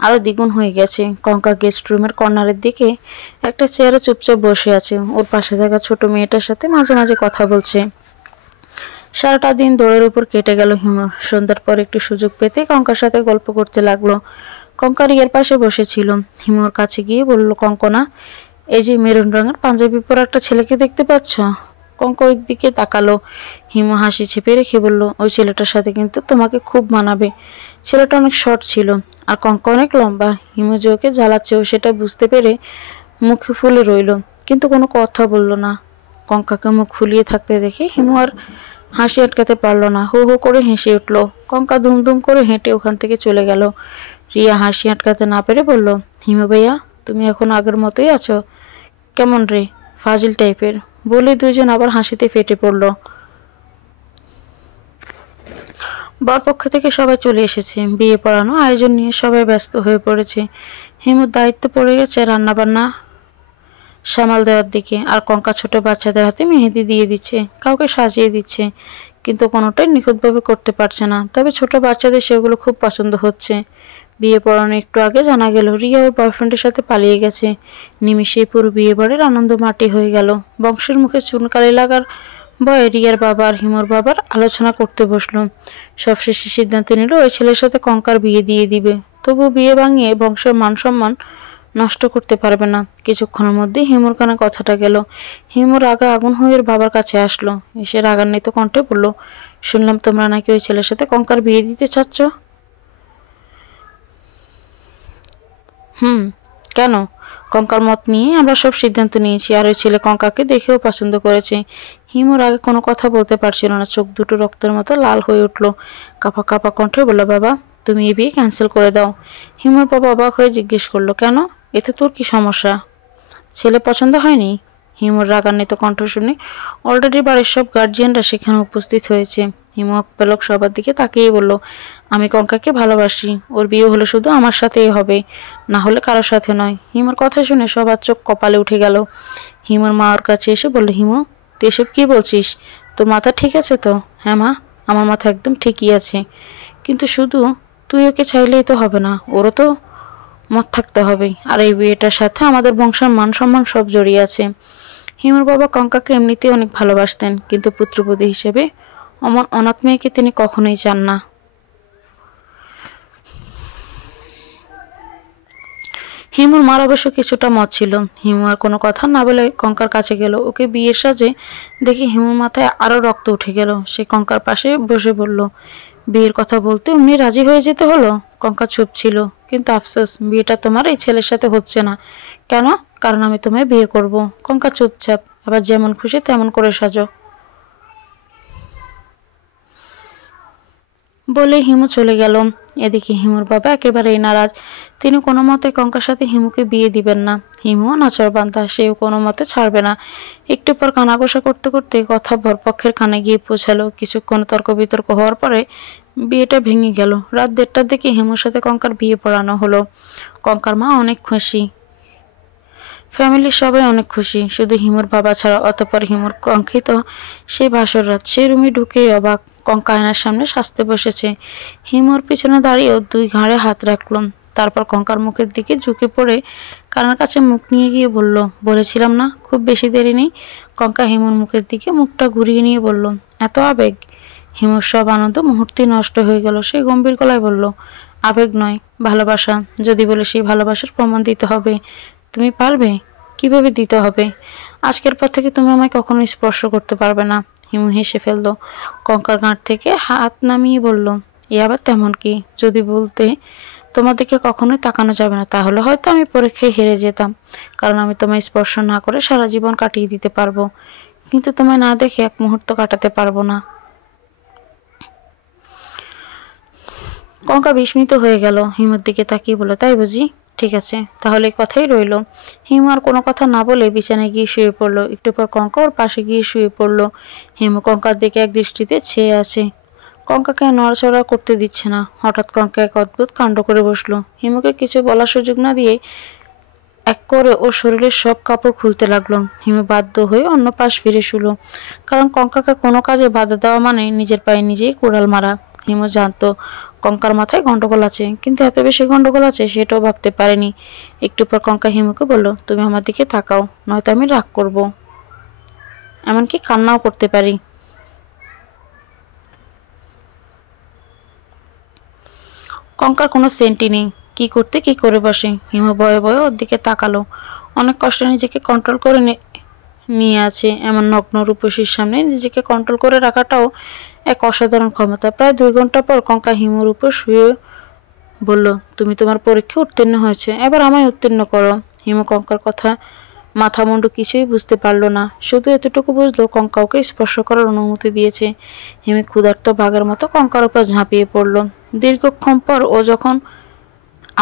আরো দ্বিগুণ হয়ে গেছে। কঙ্কা গেস্ট রুমের কর্নারের দিকে একটা চেয়ারে চুপচাপ বসে আছে, ওর পাশে থাকা ছোট মেয়েটার সাথে মাঝে মাঝে কথা বলছে। সারাটা দিন দৌড়ের উপর কেটে গেল হিমুর। সন্ধ্যার পর একটু সুযোগ পেতে কঙ্কার সাথে গল্প করতে লাগলো। কঙ্কা রিয়ার পাশে বসেছিল। হিমুর কাছে গিয়ে বলল, কঙ্কনা, এই যে মেরুন রঙের পাঞ্জাবি পরা একটা ছেলেকে দেখতে পাচ্ছ? কঙ্কা ওই দিকে তাকালো। হিমু হাসি চেপে রেখে বলল, ওই ছেলেটার সাথে কিন্তু তোমাকে খুব মানাবে। ছেলেটা অনেক শর্ট ছিল, আর কঙ্কা অনেক লম্বা। হিমু যে ওকে জ্বালাচ্ছেও সেটা বুঝতে পেরে মুখে ফুলে রইল, কিন্তু কোনো কথা বলল না। কঙ্কাকে মুখ ফুলিয়ে থাকতে দেখে হিমু আর হাসি আটকাতে পারল না, হু হু করে হেসে উঠল। কঙ্কা ধুমধুম করে হেঁটে ওখান থেকে চলে গেল। রিয়া হাসি আটকাতে না পেরে বলল, হিমু ভাইয়া, তুমি এখন আগের মতোই আছো? কেমন রে, ফাজিল টাইপের? বলে দুইজন আবার হাসিতে ফেটে পড়ল। বরপক্ষ থেকে সবাই চলে এসেছে। বিয়ে পড়ানো আয়োজন নিয়ে সবাই ব্যস্ত হয়ে পড়েছে। হিমুর দায়িত্ব পড়ে গেছে রান্নাবান্না সামাল দেওয়ার দিকে, আর কঙ্কা ছোট বাচ্চাদের হাতে মেহেদি দিয়ে দিচ্ছে, কাউকে সাজিয়ে দিচ্ছে, কিন্তু কোনোটাই নিখুঁতভাবে করতে পারছে না। তবে ছোট বাচ্চাদের সেগুলো খুব পছন্দ হচ্ছে। বিয়ে পড়ানো একটু আগে জানা গেল রিয়া ওর বয়ফ্রেন্ডের সাথে পালিয়ে গেছে। নিমিষেই পুরো বিয়ে বাড়ির আনন্দ মাটি হয়ে গেল। বংশের মুখে চুনকালি লাগার ভয়ে রিয়ার বাবা আর হিমুর বাবার আলোচনা করতে বসলো। সবশেষে সিদ্ধান্ত নিল ওই ছেলের সাথে কঙ্কার বিয়ে দিয়ে দিবে। তবু বিয়ে ভাঙিয়ে বংশের মান সম্মান নষ্ট করতে পারবে না। কিছুক্ষণের মধ্যে হিমুর কানে কথাটা গেল। হিমুর রাগে আগুন হয়ে ওর বাবার কাছে আসলো। এসে রাগান্বিত কণ্ঠে বলল, শুনলাম তোমরা নাকি ওই ছেলের সাথে কঙ্কার বিয়ে দিতে চাচ্ছ? কেন? কঙ্কার মত নিয়ে আমরা সব সিদ্ধান্ত নিয়েছি, আর ওই ছেলে কঙ্কাকে দেখেও পছন্দ করেছে। হিমুর আগে কোনো কথা বলতে পারছিল না, চোখ দুটো রক্তের মতো লাল হয়ে উঠল। কাঁপা কাঁপা কণ্ঠে বলল, বাবা, তুমি এই বিয়ে ক্যান্সেল করে দাও। হিমুর বাবা অবাক হয়ে জিজ্ঞেস করলো, কেন? এতে তোর কি সমস্যা? ছেলে পছন্দ হয়নি? হিমুর রাগান্বিত কণ্ঠ শুনে অলরেডি বাড়ির সব গার্জিয়ানরা সেখানে উপস্থিত হয়েছে। হিমু অপলক সবার দিকে তাকিয়ে বলল, আমি কঙ্কাকে ভালোবাসি, ওর বিয়ে হলে শুধু আমার সাথেই হবে, না হলে কারোর সাথে নয়। হিমুর কথা শুনে সবার চোখ কপালে উঠে গেল। হিমুর মা ওর কাছে এসে বলল, হিমু, তুই এসব কি বলছিস? তোর মাথা ঠিক আছে তো? হ্যাঁ মা, আমার মাথা একদম ঠিকই আছে, কিন্তু শুধু তুই ওকে চাইলেই তো হবে না, ওরও তো মত থাকতে হবে। আর এই বিয়েটার সাথে আমাদের বংশের মান সম্মান সব জড়িয়ে আছে। হিমুর বাবা কঙ্কাকে এমনিতেই অনেক ভালোবাসতেন, কিন্তু পুত্রবধূ হিসেবে অমন অনাথ মেয়েকে তিনি কখনোই চান না। হিমুর মার অবশ্য কিছুটা মত ছিল। হিমু আর কোনো কথা না বলে কঙ্কার কাছে গেল। ওকে বিয়ের সাজে দেখে হিমুর মাথায় আরো রক্ত উঠে গেল। সে কঙ্কার পাশে বসে বলল, বিয়ের কথা বলতে অমনি রাজি হয়ে যেতে হলো? কঙ্কা চুপ ছিল, কিন্তু আফসোস, বিয়েটা তোমার এই ছেলের সাথে হচ্ছে না। কেন? কারণ আমি তোমায় বিয়ে করব। কঙ্কা চুপচাপ, আবার যেমন খুশি তেমন করে সাজো বলে হিমু চলে গেল। এদিকে হিমুর বাবা একেবারেই নারাজ। তিনি কোনো মতে কঙ্কার সাথে হিমুকে বিয়ে দিবেন না। হিমুও নাচরবান্ধা, সেও কোনো মতে ছাড়বে না। একটু পর কানাঘোষা করতে করতে কথা বরপক্ষের কানে গিয়ে পৌঁছালো। কিছুক্ষণ তর্ক বিতর্ক হওয়ার পরে বিয়েটা ভেঙে গেল। রাত 1:30টার দিকে হিমুর সাথে কঙ্কার বিয়ে পড়ানো হলো। কঙ্কার মা অনেক খুশি, ফ্যামিলির সবাই অনেক খুশি, শুধু হিমুর বাবা ছাড়া। অতঃপর হিমুর কাঙ্ক্ষিত সেই বাসর রাত, সেই রুমে ঢুকেই অবাক, কঙ্কা আয়নার সামনে সাজতে বসেছে। হিমুর পিছনে দাঁড়িয়েও দুই ঘাড়ে হাত রাখল। তারপর কঙ্কার মুখের দিকে ঝুঁকে পড়ে কানের কাছে মুখ নিয়ে গিয়ে বলল, বলেছিলাম না খুব বেশি দেরি নেই। কঙ্কা হিমুর মুখের দিকে মুখটা ঘুরিয়ে নিয়ে বলল, এত আবেগ? হিমুর সব আনন্দ মুহূর্তেই নষ্ট হয়ে গেল। সে গম্ভীর গলায় বলল, আবেগ নয়, ভালোবাসা। যদি বলে সেই ভালোবাসার প্রমাণ দিতে হবে, তুমি পারবে? কিভাবে দিতে হবে? আজকের পর থেকে তুমি আমায় কখনো স্পর্শ করতে পারবে না। হিমু হেসে ফেলল। কঙ্কার গাঁট থেকে হাত নামিয়ে বলল, এ আবার তেমন কি? যদি বলতে তোমার দিকে কখনোই তাকানো যাবে না, তাহলে হয়তো আমি পরীক্ষায় হেরে যেতাম, কারণ আমি তোমায় স্পর্শ না করে সারা জীবন কাটিয়ে দিতে পারবো, কিন্তু তোমায় না দেখে এক মুহূর্ত কাটাতে পারবো না। কঙ্কা বিস্মিত হয়ে গেল। হিমুর দিকে তাকিয়ে বলল, তাই বুঝি? ঠিক আছে, তাহলে এই কথাই রইল। হিমু আর কোনো কথা না বলে বিছানায় গিয়ে শুয়ে পড়ল। একটু পর কঙ্কা ওর পাশে গিয়ে শুয়ে পড়ল। হিমু কঙ্কার দিকে এক দৃষ্টিতে চেয়ে আছে। কঙ্কাকে নড়াচড়া করতে দিচ্ছে না। হঠাৎ কঙ্কা এক অদ্ভুত কাণ্ড করে বসলো। হিমুকে কিছু বলার সুযোগ না দিয়ে এক করে ওর শরীরের সব কাপড় খুলতে লাগলো। হিমু বাধ্য হয়ে অন্য পাশ ফিরে শুলো, কারণ কঙ্কাকে কোনো কাজে বাধা দেওয়া মানে নিজের পায়ে নিজেই কুড়াল মারা। হিমু জানতো কঙ্কার মাথায় গন্ডগোল আছে, কিন্তু এত বেশি গন্ডগোল আছে সেটাও ভাবতে পারেনি। একটু পর কঙ্কা হিমুকে বলল, তুমি আমার দিকে তাকাও, নয়তো আমি রাগ করব, এমনকি কান্নাও করতে পারি। কঙ্কার কোনো সেন্টি নেই, কি করতে কি করে বসে। হিমু ভয়ে ভয়ে ওর দিকে তাকালো। অনেক কষ্টে নিজেকে কন্ট্রোল করে নিয়ে আছে। এমন নগ্ন রূপসীর সামনে নিজেকে কন্ট্রোল করে রাখাটাও এক অসাধারণ ক্ষমতা। প্রায় 2 ঘন্টা পর কঙ্কা হিমুর উপর শুয়ে বলল, তুমি তোমার পরীক্ষা উত্তীর্ণ হয়েছে, এবার আমায় উত্তীর্ণ করো। হিমু কঙ্কার কথা মাথা মুন্ডু কিছুই বুঝতে পারল না, শুধু এতটুকু বুঝলো কঙ্কা ওকে স্পর্শ করার অনুমতি দিয়েছে। হিমু ক্ষুধার্ত বাঘের মতো কঙ্কার উপর ঝাঁপিয়ে পড়ল। দীর্ঘক্ষণ পর ও যখন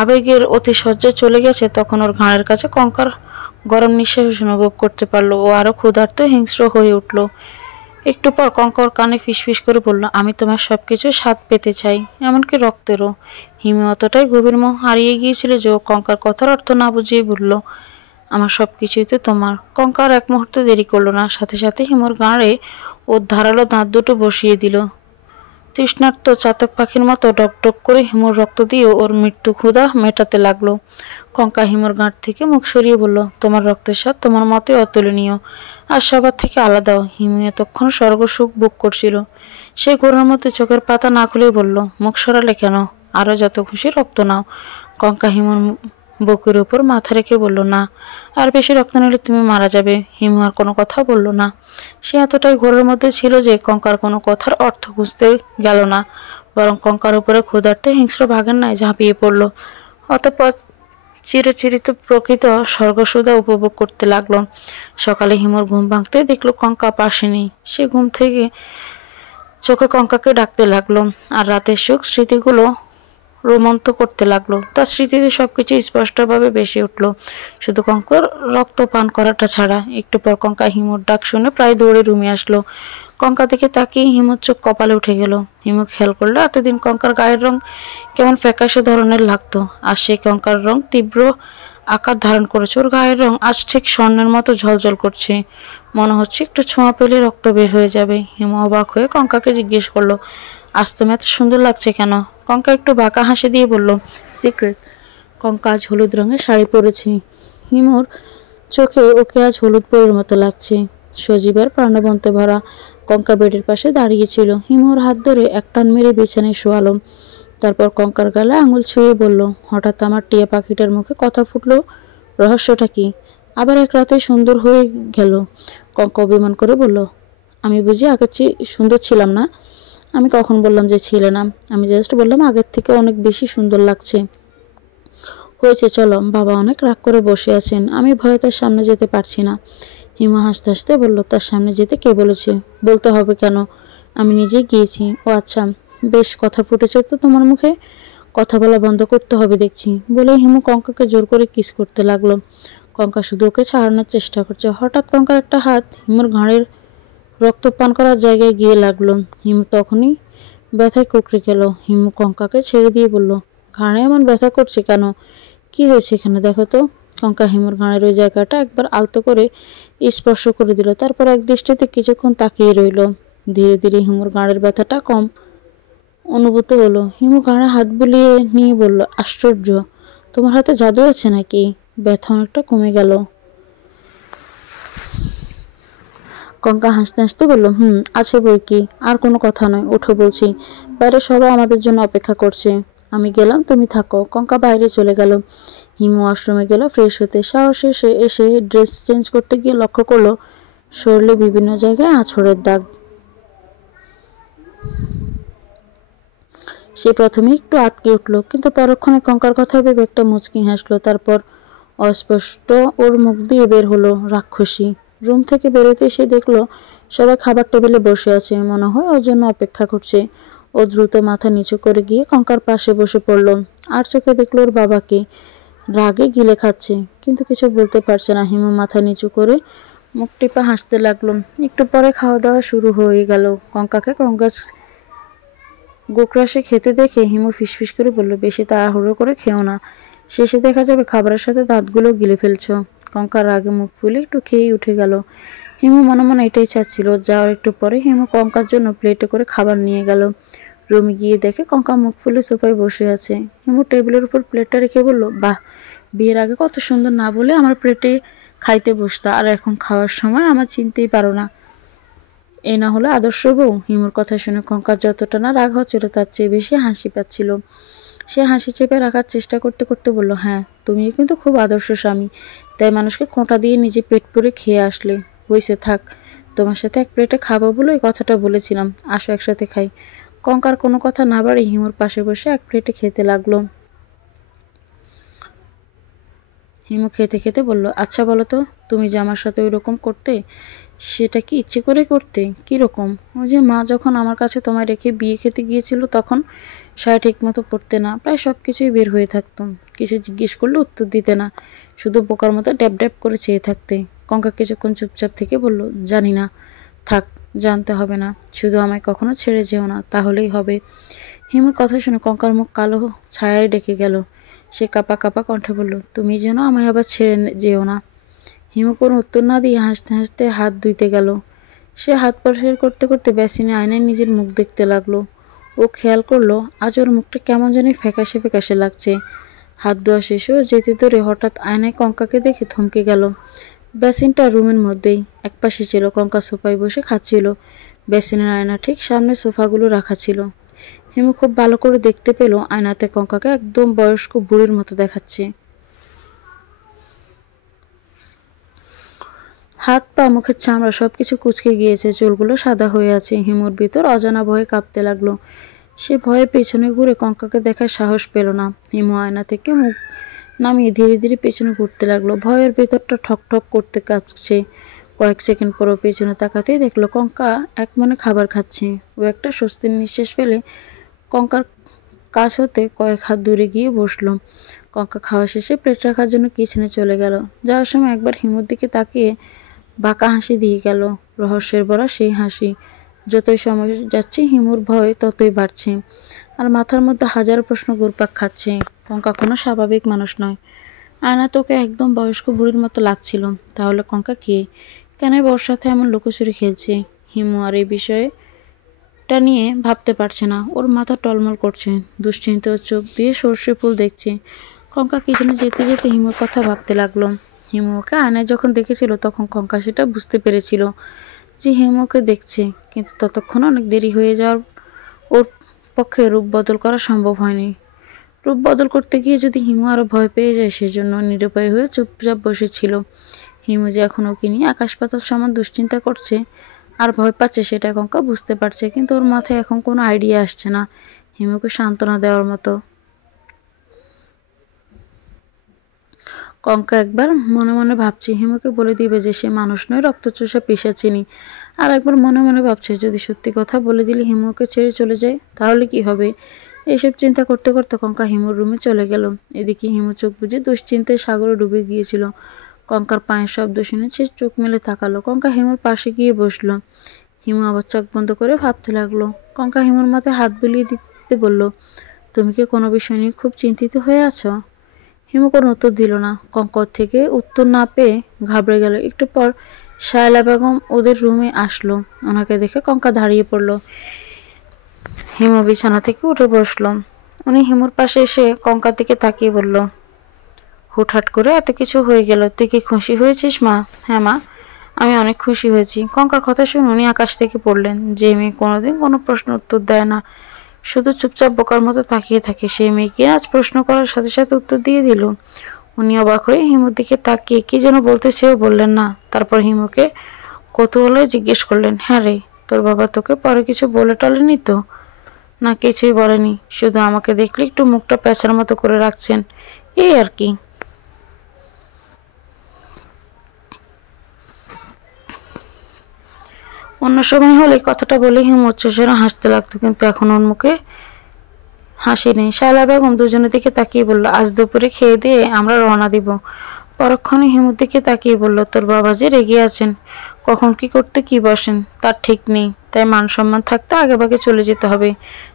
আবেগের অতিশয্যে চলে গেছে, তখন ওর ঘাড়ের কাছে কঙ্কার গরম নিঃশ্বাস অনুভব করতে পারলো। ও আরো ক্ষুধার্ত হিংস্র হয়ে উঠল। একটু পর কঙ্কর কানে ফিসফিস করে বলল, আমি তোমার সবকিছু স্বাদ পেতে চাই, এমনকি রক্তেরও। হিমু অতটাই গভীর মোহ হারিয়ে গিয়েছিল যে ও কঙ্কার কথার অর্থ না বুঝিয়ে বলল, আমার সবকিছুই তো তোমার। কঙ্কার এক মুহূর্তে দেরি করলো না, সাথে সাথে হিমুর গাঁড়ে ওর ধারালো দাঁত দুটো বসিয়ে দিল। তৃষ্ণার্ত চাতক পাখির মতো ডকডক করে হিমুর রক্ত দিয়ে ওর মৃত্যু ক্ষুধা মেটাতে লাগলো। কঙ্কা হিমুর গাঁট থেকে মুখ সরিয়ে বলল, তোমার রক্তের স্বাদ তোমার মতোই অতুলনীয়, আর সবার থেকে আলাদাও। হিমু এতক্ষণ স্বর্গসুখ ভোগ করছিল। সে ঘোরের মধ্যে চোখের পাতা না খুলেই বলল, মুখ সরালে কেন? আরো যত খুশি রক্ত নাও। কঙ্কা হিমুর বুকের উপর মাথা রেখে বলল, না, আর বেশি রক্ত নিলে তুমি মারা যাবে। হিমু আর কোনো কথা বলল না। সে এতটাই ঘোরের মধ্যে ছিল যে কঙ্কার কোনো কথার অর্থ বুঝতে গেল না, বরং কঙ্কার উপরে ক্ষুধার্তে হিংস্র বাঘের ন্যায় ঝাঁপিয়ে পড়ল। অতঃপর চিরচিরিত প্রকৃত স্বর্গসুধা উপভোগ করতে লাগলো। সকালে হিমুর ঘুম ভাঙতে দেখলো কঙ্কা পাশে নেই। সে ঘুম থেকে চোখে কঙ্কাকে ডাকতে লাগলো, আর রাতের সুখ স্মৃতিগুলো রোমন্থ করতে লাগলো। তার স্মৃতিতে সবকিছু স্পষ্টভাবে ভেসে উঠল, শুধু কঙ্কার রক্ত পান করাটা ছাড়া। একটু পর কঙ্কা হিমুর ডাক শুনে প্রায় দৌড়ে রুমে আসলো। কঙ্কা দিকে তাকিয়ে হিমুর চোখ কপালে উঠে গেল। হিমু খেয়াল করলো এতদিন কঙ্কার গায়ের রং কেমন ফ্যাকাশে ধরনের লাগতো, আর সেই কঙ্কার রং তীব্র আকার ধারণ করেছে। ওর গায়ের রং আজ ঠিক স্বর্ণের মতো ঝলঝল করছে, মনে হচ্ছে একটু ছোঁয়া পেলে রক্ত বের হয়ে যাবে। হিমু অবাক হয়ে কঙ্কাকে জিজ্ঞেস করলো, আজ তুমি এত সুন্দর লাগছে কেন? কঙ্কা একটু বাঁকা হাসি দিয়ে বলল, সিক্রেট। কঙ্কা আজ হলুদ রঙের শাড়ি পরেছে। হিমুর চোখে ওকে আজ হলুদ পরের মতো লাগছে, সজীবের প্রাণবন্তে ভরা। কঙ্কা বেডের পাশে দাঁড়িয়েছিল। হিমুর হাত ধরে এক টান মেরে বিছানায় শোয়ালো। তারপর কঙ্কার গালে আঙুল ছুঁয়ে বলল, হঠাৎ আমার টিয়া পাখিটার মুখে কথা ফুটলো, রহস্যটা কি? আবার এক রাতে সুন্দর হয়ে গেল। কঙ্কা অভিমান করে বলল, আমি বুঝি আগের চেয়ে সুন্দর ছিলাম না? আমি কখন বললাম যে ছিলে না? আমি জাস্ট বললাম আগের থেকে অনেক বেশি সুন্দর লাগছে। হয়েছে, চলো, বাবা অনেক রাগ করে বসে আছেন, আমি ভয়ে তার সামনে যেতে পারছি না। হিমা হাসতে হাসতে বলল, তার সামনে যেতে কে বলেছে? বলতে হবে কেন, আমি নিজেই গিয়েছি। ও আচ্ছা, বেশ, কথা ফুটেছে তো তোমার মুখে, কথা বলা বন্ধ করতে হবে দেখছি। বলে হিমু কঙ্কাকে জোর করে কিস করতে লাগলো। কঙ্কা শুধু ওকে ছাড়ানোর চেষ্টা করছে। হঠাৎ কঙ্কার একটা হাত হিমুর ঘাড়ের রক্ত পান করার জায়গায় গিয়ে লাগলো। হিমু তখনই ব্যথায় কুকড়ে গেল। হিমু কঙ্কাকে ছেড়ে দিয়ে বলল, ঘাড়ে এমন ব্যথা করছে কেন? কি হয়েছে এখানে, দেখো তো। কঙ্কা হিমুর ঘাড়ের ওই জায়গাটা একবার আলতো করে স্পর্শ করে দিল। তারপর এক দৃষ্টিতে কিছুক্ষণ তাকিয়ে রইল। ধীরে ধীরে হিমুর ঘাড়ের ব্যথাটা কম অনুভূত হলো। হিমু ঘাড়ে হাত বুলিয়ে নিয়ে বলল, আশ্চর্য, তোমার হাতে জাদু আছে নাকি? ব্যথা অনেকটা কমে গেল। কঙ্কা হাসতে হাসতে বলল, আছে বই কি। আর কোনো কথা নয়, ওঠো বলছি, বাইরে সবাই আমাদের জন্য অপেক্ষা করছে। আমি গেলাম, তুমি থাকো। কঙ্কা বাইরে চলে গেল। হিমু ওয়াশরুমে গেল ফ্রেশ হতে। শাওয়ার শেষে এসে ড্রেস চেঞ্জ করতে গিয়ে লক্ষ্য করলো শরীরে বিভিন্ন জায়গায় আঁচড়ের দাগ। সে প্রথমে একটু আটকে উঠল, কিন্তু পরক্ষণে কঙ্কার কথা ভেবে একটা মুচকি হাসলো। তারপর অস্পষ্ট ওর মুখ দিয়ে বের হলো রাক্ষসী। রুম থেকে বেরোতে সে দেখলো সবাই খাবার টেবিলে বসে আছে, মনে হয় ওর জন্য অপেক্ষা করছে। ও দ্রুত মাথা নিচু করে গিয়ে কঙ্কার পাশে বসে পড়ল। আর চোখে দেখলো ওর বাবাকে, রাগে গিলে খাচ্ছে, কিন্তু কিছু বলতে পারছে না। হিমু মাথা নিচু করে মুখ টিপে হাসতে লাগলো। একটু পরে খাওয়া দাওয়া শুরু হয়ে গেল। কঙ্কাকে গোকরাসে খেতে দেখে হিমু ফিসফিস করে বলল, বেশি তাড়াহুড়ো করে খেও না, শেষে দেখা যাবে খাবারের সাথে দাঁতগুলো গিলে ফেলছো। কঙ্কার রাগে মুখ ফুলে একটু খেয়েই উঠে গেল। হিমু মনে মনে এটাই চাচ্ছিল। যাওয়ার একটু পরে হিমু কঙ্কার জন্য প্লেটে করে খাবার নিয়ে গেল। রুমে গিয়ে দেখে কঙ্কা মুখ ফুলে সোফায় বসে আছে। হিমু টেবিলের উপর প্লেটটা রেখে বলল, বাহ, বিয়ের আগে কত সুন্দর না বলে আমার প্লেটে খাইতে বসতা, আর এখন খাওয়ার সময় আমার চিনতেই পারো না। এ না হলে আদর্শ বউ। হিমুর কথা শুনে কঙ্কার যতটা না রাগ হচ্ছিল তার চেয়ে বেশি হাসি পাচ্ছিল। সে হাসি চেপে রাখার চেষ্টা করতে করতে বলল, হ্যাঁ, তুমিও কিন্তু খুব আদর্শ স্বামী, তাই মানুষকে খোঁটা দিয়ে নিজে পেট পুরে খেয়ে আসলে। হইছে, থাক, তোমার সাথে এক প্লেটে খাবো বলে এই কথাটা বলেছিলাম, আসো একসাথে খাই। কঙ্কার কোনো কথা না বাড়ি হিমুর পাশে বসে এক প্লেটে খেতে লাগলো। হিমু খেতে খেতে বলল, আচ্ছা বলো তো, তুমি যে আমার সাথে ওই রকম করতে, সেটা কি ইচ্ছে করে করতে? কীরকম? ওই যে মা যখন আমার কাছে তোমায় রেখে বিয়ে খেতে গিয়েছিল, তখন শাড়ি ঠিক মতো পরতে না, প্রায় সব কিছুই বের হয়ে থাকতাম। কিছু জিজ্ঞেস করলে উত্তর দিতে না, শুধু বোকার মতো ড্যাব ড্যাব করে চেয়ে থাকতে। কঙ্কা কিছুক্ষণ চুপচাপ থেকে বলল, জানি না, থাক, জানতে হবে না, শুধু আমায় কখনো ছেড়ে যেও না, তাহলেই হবে। হিমুর কথা শুনে কঙ্কার মুখ কালো ছায়ায় ডেকে গেল। সে কাঁপা কাঁপা কণ্ঠে বলল, তুমি যেন আমায় আবার ছেড়ে যেও না। হিমু কোনো উত্তর না দিয়ে হাসতে হাসতে হাত ধুইতে গেল। সে হাত পরিষ্কার করতে করতে বেসিনে আয়নায় নিজের মুখ দেখতে লাগলো। ও খেয়াল করলো আজ ওর মুখটা কেমন জানি ফ্যাকাশে ফ্যাকাশে লাগছে। হাত ধোয়া শেষেও যেতে ধরে হঠাৎ আয়নায় কঙ্কাকে দেখে থমকে গেল। বেসিনটা রুমের মধ্যেই, একপাশে ছিল। কঙ্কা সোফায় বসে খাচ্ছিল। বেসিনের আয়না ঠিক সামনে সোফাগুলো রাখা ছিল। হিমু খুব ভালো করে দেখতে পেল আয়নাতে কঙ্কাকে একদম বয়স্ক বুড়ির মতো দেখাচ্ছে। হাত পা মুখের চামড়া সবকিছু কুঁচকে গিয়েছে, চুলগুলো সাদা হয়ে আছে। হিমুর ভিতর অজানা ভয়ে কাঁপতে লাগলো। সে ভয়ে পেছনে ঘুরে কঙ্কাকে দেখার সাহস পেল না। হিমু আয়না থেকে মুখ নামিয়ে ধীরে ধীরে পেছনে ঘুরতে লাগলো। ভয়ের ভেতরটা ঠক ঠক করতে কাঁপছে। কয়েক সেকেন্ড পরও পেছনে তাকাতেই দেখলো কঙ্কা এক মনে খাবার খাচ্ছে। ও একটা স্বস্তির নিঃশ্বাস ফেলে কঙ্কার কাছ হতে কয়েক হাত দূরে গিয়ে বসলো। কঙ্কা খাওয়া শেষে প্লেট রাখার জন্য কিচেনে চলে গেল। যাওয়ার সময় একবার হিমুর দিকে তাকিয়ে বাঁকা হাসি দিয়ে গেল, রহস্যের ভরা সেই হাসি। যতই সময় যাচ্ছে হিমুর ভয় ততই বাড়ছে, আর মাথার মধ্যে হাজার প্রশ্ন ঘুরপাক খাচ্ছে। কঙ্কা কোনো স্বাভাবিক মানুষ নয়। আয়না তোকে একদম বয়স্ক বুড়ির মতো লাগছিল। তাহলে কঙ্কা কে? কেন ওর সাথে এমন লুকোচুরি খেলছে? হিমু আর এই বিষয়টা নিয়ে ভাবতে পারছে না। ওর মাথা টলমল করছে, দুশ্চিন্তা চোখ দিয়ে সর্ষে ফুল দেখছে। কঙ্কা কিচেনে যেতে যেতে হিমুর কথা ভাবতে লাগলো। হিমু ওকে আয়নায় যখন দেখেছিল তখন কঙ্কা সেটা বুঝতে পেরেছিল যে হিমু ওকে দেখছে, কিন্তু ততক্ষণ অনেক দেরি হয়ে যাওয়ার ওর পক্ষে রূপ বদল করা সম্ভব হয়নি। রূপ বদল করতে গিয়ে যদি হিমু আরও ভয় পেয়ে যায়, সেজন্য নিরুপায় হয়ে চুপচাপ বসেছিল। হিমু যে এখন ওকে নিয়ে আকাশ পাতাল সমান দুশ্চিন্তা করছে আর ভয় পাচ্ছে, সেটা কঙ্কা বুঝতে পারছে, কিন্তু ওর মাথায় এখন কোনো আইডিয়া আসছে না হিমুকে সান্ত্বনা দেওয়ার মতো। কঙ্কা একবার মনে মনে ভাবছে হিমুকে বলে দিবে যে সে মানুষ নয়, রক্তচোষা পিশাচিনী। আর একবার মনে মনে ভাবছে যদি সত্যি কথা বলে দিলে হিমুকে ছেড়ে চলে যায়, তাহলে কি হবে। এইসব চিন্তা করতে করতে কঙ্কা হিমুর রুমে চলে গেল। এদিকে হিমু চোখ বুজে দুশ্চিন্তায় সাগরে ডুবে গিয়েছিল। কঙ্কার পায়ের শব্দ শুনে সে চোখ মেলে তাকালো। কঙ্কা হিমুর পাশে গিয়ে বসলো। হিমু আবার চোখ বন্ধ করে ভাবতে লাগলো। কঙ্কা হিমুর মাথায় হাত বুলিয়ে দিতে দিতে বলল, তুমি কি কোনো বিষয় নিয়ে খুব চিন্তিত হয়ে আছো? হিমু কোনো উত্তর দিল না। কঙ্কর থেকে উত্তর না পেয়ে ঘাবড়ে গেল। একটু পর শায়লা বেগম ওদের রুমে আসলো। ওনাকে দেখে কঙ্কা দাঁড়িয়ে পড়ল। হিমু বিছানা থেকে উঠে বসলো। উনি হিমুর পাশে এসে কঙ্কার দিকে তাকিয়ে বলল, হুটহাট করে এত কিছু হয়ে গেল, তুই কি খুশি হয়েছিস মা? হ্যাঁ মা, আমি অনেক খুশি হয়েছি। কঙ্কার কথা শুনে উনি আকাশ থেকে পড়লেন। যে মেয়ে কোনোদিন কোনো প্রশ্ন উত্তর দেয় না, শুধু চুপচাপ বোকার মতো তাকিয়ে থাকে, সেই মেয়েকে আজ প্রশ্ন করার সাথে সাথে উত্তর দিয়ে দিল। উনি অবাক হয়ে হিমুর দিকে তাকিয়ে কি যেন বলতে চেয়েও বললেন না। তারপর হিমুকে কৌতূহলে জিজ্ঞেস করলেন, হ্যাঁ রে, তোর বাবা তোকে পরে কিছু বলে টলেনি তো? না, কিছুই বলেনি, শুধু আমাকে দেখলে একটু মুখটা প্যাঁচার মতো করে রাখছেন, এই আর কি। অন্য সময় হলে কথাটা বলে হিমু উচ্চস্বরে হাসতে লাগতো, কিন্তু এখন ওর মুখে হাসি নেই। শায়লা বেগম দুজনের দিকে তাকিয়ে বলল, আজ দুপুরে খেয়ে দিয়ে আমরা রওনা দিব। পরক্ষণে হিমুর দিকে তাকিয়ে বলল, তোর বাবা যে রেগে আছেন, কখন কি করতে কি বসেন তার ঠিক নেই, তাই মান সম্মান থাকতে আগে ভাগে চলে যেতে হবে।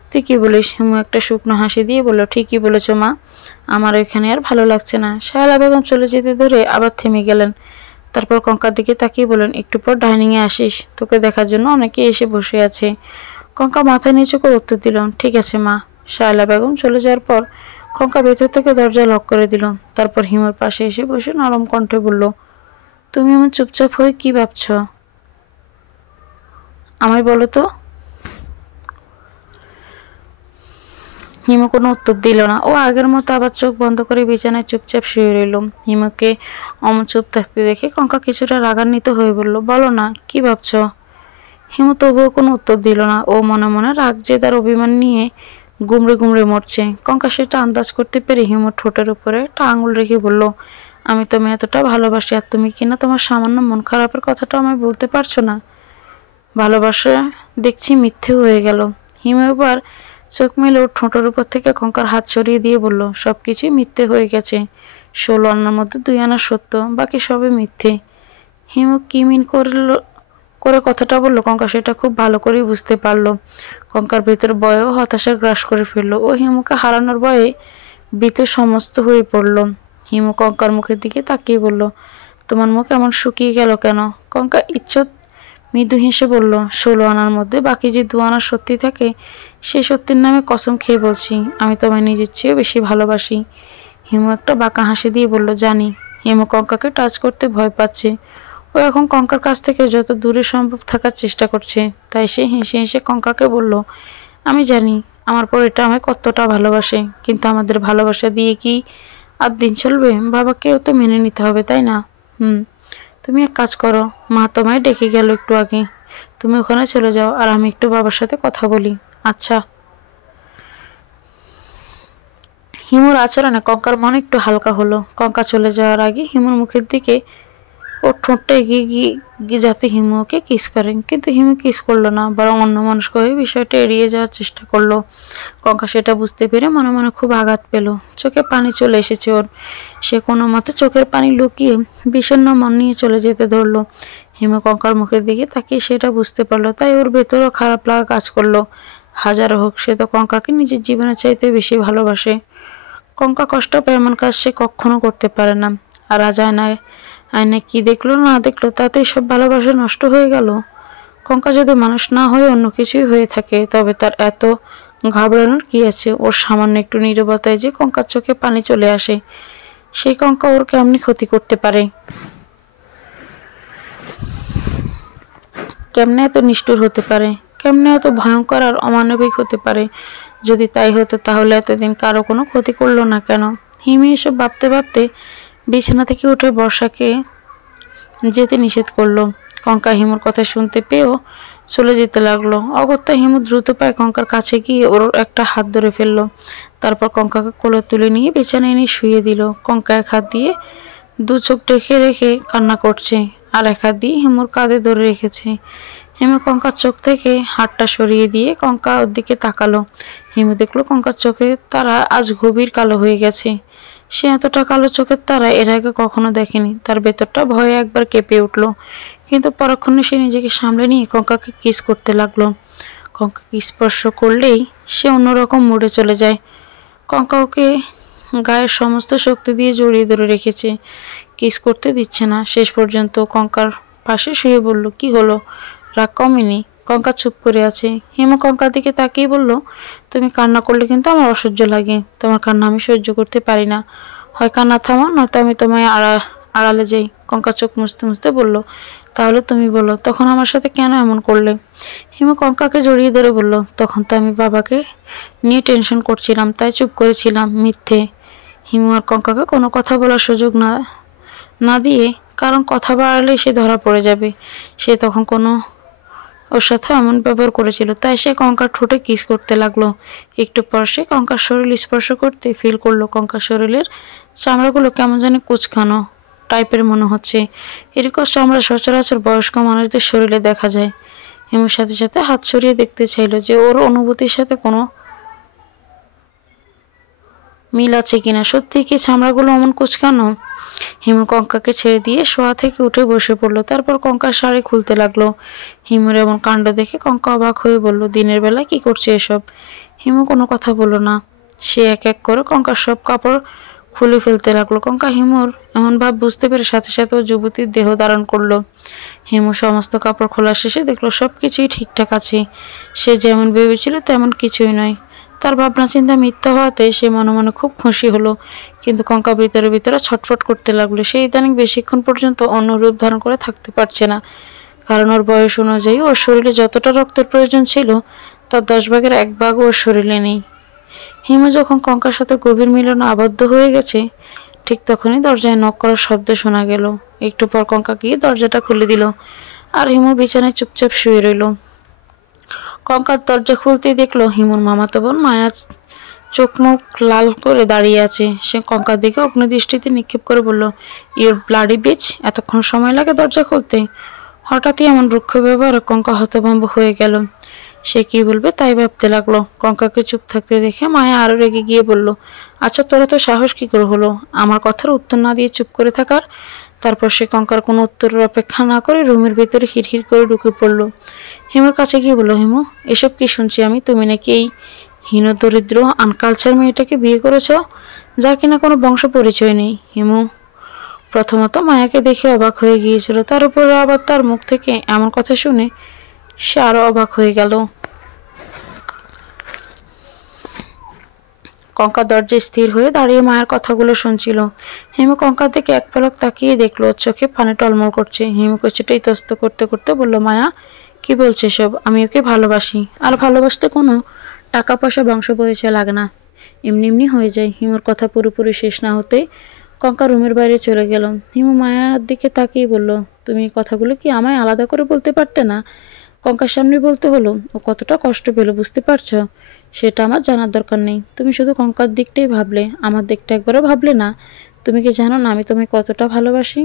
তুই কি বলিস? হিমু একটা শুকনো হাসি দিয়ে বলল, ঠিকই বলেছ মা, আমার ওইখানে আর ভালো লাগছে না। শায়লা বেগম চলে যেতে ধরে আবার থেমে গেলেন। তারপর কঙ্কার দিকে তাকিয়ে বলেন, একটু পর ডাইনিংয়ে আসিস, তোকে দেখার জন্য অনেকে এসে বসে আছে। কঙ্কা মাথা নিচু করে উত্তর দিল, ঠিক আছে মা। শায়লা বেগম চলে যাওয়ার পর কঙ্কা ভেতর থেকে দরজা লক করে দিল। তারপর হিমুর পাশে এসে বসে নরম কণ্ঠে বলল, তুমি এমন চুপচাপ হয়ে কি ভাবছ? আমায় বলো তো। হিমু কোনো উত্তর দিল না। ও আগের মতো আবার চোখ বন্ধ করে বিছানায় চুপচাপ শুয়ে রইল। হিমুকে অমন চুপ থাকতে দেখে কঙ্কা কিছুটা রাগান্বিত হয়ে বলল, বলো না, কি ভাবছ? হিমু তবুও কোনো উত্তর দিল না। ও মনে মনে রাগ জেদার অভিমান নিয়ে গুমড়ে গুমড়ে মরছে। কঙ্কা সেটা আন্দাজ করতে পেরে হিমুর ঠোঁটের উপরে একটা আঙুল রেখে বলল, আমি তোমায় এতটা ভালোবাসি, আর তুমি কিনা তোমার সামান্য মন খারাপের কথাটা আমায় বলতে পারছো না? ভালোবাসা দেখছি মিথ্যে হয়ে গেল। হিমু এবার চোখ মেলে ওর ঠোঁটের উপর থেকে কঙ্কার হাত সরিয়ে দিয়ে বলল, সবকিছুই মিথ্যে হয়ে গেছে। 16 আনার মধ্যে 2 আনা সত্য, বাকি সবই মিথ্যে। হিমু কি মিন করে কথাটা বলল কঙ্কা সেটা খুব ভালো করেই বুঝতে পারলো। কঙ্কার ভেতর ভয়ও হতাশা গ্রাস করে ফেললো। ও হিমুকে হারানোর ভয়ে ভীত সমস্ত হয়ে পড়ল। হিমু কঙ্কার মুখের দিকে তাকিয়ে বলল, তোমার মুখ এমন শুকিয়ে গেল কেন? কঙ্কা ইজ্জত মৃদু হেসে বলল, 16 আনার মধ্যে বাকি যে 2 আনা সত্যি থাকে, সে সত্যির নামে কসম খেয়ে বলছি, আমি তোমায় নিজের চেয়েও বেশি ভালোবাসি। হিমু একটা বাঁকা হাসি দিয়ে বলল, জানি। হিমু কঙ্কাকে টাচ করতে ভয় পাচ্ছে। ও এখন কঙ্কার কাছ থেকে যত দূরে সম্ভব থাকার চেষ্টা করছে। তাই সে হেসে হেসে কঙ্কাকে বলল, আমি জানি আমার পরিটা আমায় কতটা ভালোবাসে, কিন্তু আমাদের ভালোবাসা দিয়ে কি আর দিন চলবে? বাবাকেও তো মেনে নিতে হবে, তাই না? তুমি এক কাজ করো, মা তোমায় ডেকে গেল একটু আগে, তুমি ওখানে চলে যাও, আর আমি একটু বাবার সাথে কথা বলি। আচ্ছা। হিমুর আচরণে কঙ্কার মন একটু হালকা হলো। কঙ্কা চলে যাওয়ার আগে হিমুর মুখের দিকে ওর ঠোঁটটা এগিয়ে গিয়ে যাতে হিমু ওকে কিস করেন, কিন্তু হিমু কিস করলো না, বরং অন্যমনস্ক হয়ে বিষয়টা এড়িয়ে যাওয়ার চেষ্টা করলো। কঙ্কা সেটা বুঝতে পেরে মনে মনে খুব আঘাত পেল। চোখে পানি চলে এসেছে ওর। সে কোনো মতে চোখের পানি লুকিয়ে বিষণ্ণ মন নিয়ে চলে যেতে ধরলো। হিমু কঙ্কার মুখের দিকে তাকিয়ে সেটা বুঝতে পারলো, তাই ওর ভেতরেও খারাপ লাগা কাজ করলো। হাজারো হোক, সে তো কঙ্কাকে নিজের জীবনের চাইতে বেশি ভালোবাসে। কঙ্কা কষ্ট পায় এমন কাজ সে কখনো করতে পারে না। আর আজ আয়নায় কি দেখলো না দেখলো তাতে সব ভালোবাসা নষ্ট হয়ে গেল। কঙ্কা যদি মানুষ না হয়ে অন্য কিছুই হয়ে থাকে, তবে তার এত ঘাবড়ানোর কি আছে? ওর সামান্য একটু নীরবতায় যে কঙ্কার চোখে পানি চলে আসে, সেই কঙ্কা ওর কেমনি ক্ষতি করতে পারে? কেমনে এত নিষ্ঠুর হতে পারে? কেমনে এত ভয়ঙ্কর আর অমানবিক হতে পারে? যদি তাই হতো, তাহলে এতদিন কারো কোনো ক্ষতি করলো না কেন? হিমি এসব ভাবতে ভাবতে বিছানা থেকে উঠে বর্ষাকে যেতে নিষেধ করলো। কঙ্কা হিমুর কথা শুনতে পেয়েও চলে যেতে লাগলো। অগত্যা হিমু দ্রুত পায়ে কঙ্কার কাছে গিয়ে ওর একটা হাত ধরে ফেললো। তারপর কঙ্কাকে কোলে তুলে নিয়ে বিছানায় এনে শুয়ে দিল। কঙ্কা এক হাত দিয়ে 2 চোখ ঢেকে রেখে কান্না করছে, আর এক হাত দিয়ে হিমুর কাঁধে ধরে রেখেছে। হিমু কঙ্কার চোখ থেকে হাতটা সরিয়ে দিয়ে কঙ্কা ওর দিকে তাকালো। হিমু দেখলো কঙ্কার চোখে তারা আজ গভীর কালো হয়ে গেছে। সে এতটা কালো চোখের তারা এর আগে কখনো দেখেনি। তার ভেতরটা ভয়ে একবার কেঁপে উঠলো, কিন্তু পরক্ষণে সে নিজেকে সামলে নিয়ে কঙ্কাকে কিস করতে লাগলো। কঙ্কাকে স্পর্শ করলেই সে অন্যরকম মুডে চলে যায়। কঙ্কা ওকে গায়ের সমস্ত শক্তি দিয়ে জড়িয়ে ধরে রেখেছে, কিস করতে দিচ্ছে না। শেষ পর্যন্ত কঙ্কার পাশে শুয়ে বলল, কি হলো, রাগ কমেনি? কঙ্কা চুপ করে আছে। হিমু কঙ্কার দিকে তাকিয়ে বলল, তুমি কান্না করলে কিন্তু আমার অসহ্য লাগে, তোমার কান্না আমি সহ্য করতে পারি না। হয় কান্না থামাও, নয়তো আমি তোমায় আড়ালে যাই। কঙ্কা চোখ মুছতে মুছতে বলল, তাহলে তুমি বলো, তখন আমার সাথে কেন এমন করলে? হিমু কঙ্কাকে জড়িয়ে ধরে বলল, তখন তো আমি বাবাকে নিয়ে টেনশন করছিলাম, তাই চুপ করেছিলাম। মিথ্যে। হিমু আর কঙ্কাকে কোনো কথা বলার সুযোগ না না দিয়ে, কারণ কথা বাড়ালে সে ধরা পড়ে যাবে। সে তখন ওর সাথে এমন ব্যবহার করেছিল, তাই সে কঙ্কার ঠোঁটে কিস করতে লাগলো। একটু পর সে কঙ্কার শরীর স্পর্শ করতে ফিল করলো কঙ্কার শরীরের চামড়াগুলো কেমন জানি কুচকানো টাইপের মনে হচ্ছে। এরকম চামড়া সচরাচর বয়স্ক মানুষদের শরীরে দেখা যায়। হিমুর সাথে সাথে হাত সরিয়ে দেখতে চাইলো যে ওর অনুভূতির সাথে কোনো মিল আছে কিনা। সত্যি কি চামড়াগুলো অমন কুচকানো? হিমু কঙ্কাকে ছেড়ে দিয়ে শোয়া থেকে উঠে বসে পড়লো। তারপর কঙ্কার শাড়ি খুলতে লাগলো। হিমুর এমন কাণ্ড দেখে কঙ্কা অবাক হয়ে বলল, দিনের বেলা কি করছে এসব? হিমু কোনো কথা বলল না। সে এক এক করে কঙ্কার সব কাপড় খুলে ফেলতে লাগলো। কঙ্কা হিমুর এমন ভাব বুঝতে পেরে সাথে সাথে ও যুবতীর দেহ ধারণ করলো। হিমু সমস্ত কাপড় খোলা শেষে দেখলো সব কিছুই ঠিকঠাক আছে। সে যেমন ভেবেছিল তেমন কিছুই নয়। তার ভাবনা চিন্তা মিথ্যা হওয়াতে সে মনে মনে খুব খুশি হলো, কিন্তু কঙ্কা ভিতরে ভিতরে ছটফট করতে লাগলো। সে ইদানিং বেশিক্ষণ পর্যন্ত অন্য রূপ ধারণ করে থাকতে পারছে না, কারণ ওর বয়স অনুযায়ী ওর শরীরে যতটা রক্তের প্রয়োজন ছিল তার 10 ভাগের 1 ভাগ ওর শরীরে নেই। হিমু যখন কঙ্কার সাথে গভীর মিলনে আবদ্ধ হয়ে গেছে, ঠিক তখনই দরজায় নক করার শব্দ শোনা গেল। একটু পর কঙ্কা গিয়ে দরজাটা খুলে দিল, আর হিমু বিছানায় চুপচাপ শুয়ে রইল। কঙ্কার দরজা খুলতেই দেখলো হিমুর মামাতো বোন মায়া চোখ মুখ লাল করে দাঁড়িয়ে আছে। সে কঙ্কার দিকে অগ্নিদৃষ্টিতে নিক্ষেপ করে বলল, ইউর ব্লাডি বিচ, এতক্ষণ সময় লাগে দরজা খুলতে? হঠাৎই এমন রুক্ষ ব্যবহারে কঙ্কা হতভম্ব হয়ে গেল। সে কি বলবে তাই ভাবতে লাগলো। কঙ্কাকে চুপ থাকতে দেখে মায়া আরো রেগে গিয়ে বলল, আচ্ছা তোরা তো সাহস কি করে হলো আমার কথার উত্তর না দিয়ে চুপ করে থাকার? তারপর সে কঙ্কার কোনো উত্তরের অপেক্ষা না করে রুমের ভিতরে হিড়হিড় করে ঢুকে পড়ল। হিমুর কাছে গিয়ে বলল, হিমু এসব কি শুনছি আমি? তুমি নাকি এই হীন দরিদ্র আনকালচার মেয়েটাকে বিয়ে করেছ, যার কিনা কোনো বংশ পরিচয় নেই? হিমু প্রথমত মায়াকে দেখে অবাক হয়ে গিয়েছিল, তার উপরে আবার তার মুখ থেকে এমন কথা শুনে সে আরো অবাক হয়ে গেল। কঙ্কা দরজায় স্থির হয়ে দাঁড়িয়ে মায়ের কথাগুলো শুনছিল। হিমু কঙ্কার দিকে এক পলক তাকিয়ে দেখলো ওর চোখে পানি টলমল করছে। হিমু কিছুটা ইতস্ত করতে করতে বলল, মায়া কি বলছে সব? আমি ওকে ভালোবাসি, আর ভালোবাসতে কোনো টাকা পয়সা বংশ পরিচয় লাগে না, এমনি এমনি হয়ে যায়। হিমুর কথা পুরোপুরি শেষ না হতেই কঙ্কা রুমের বাইরে চলে গেল। হিমু মায়ার দিকে তাকিয়ে বলল, তুমি কথাগুলো কি আমায় আলাদা করে বলতে পারতে না? কঙ্কার সামনে বলতে হলো। ও কতটা কষ্ট পেল বুঝতে পারছো? সেটা আমার জানার দরকার নেই। তুমি শুধু কঙ্কার দিকটাই ভাবলে, আমার দিকটা একবারও ভাবলে না। তুমি কি জানো না আমি তোমায় কতটা ভালোবাসি?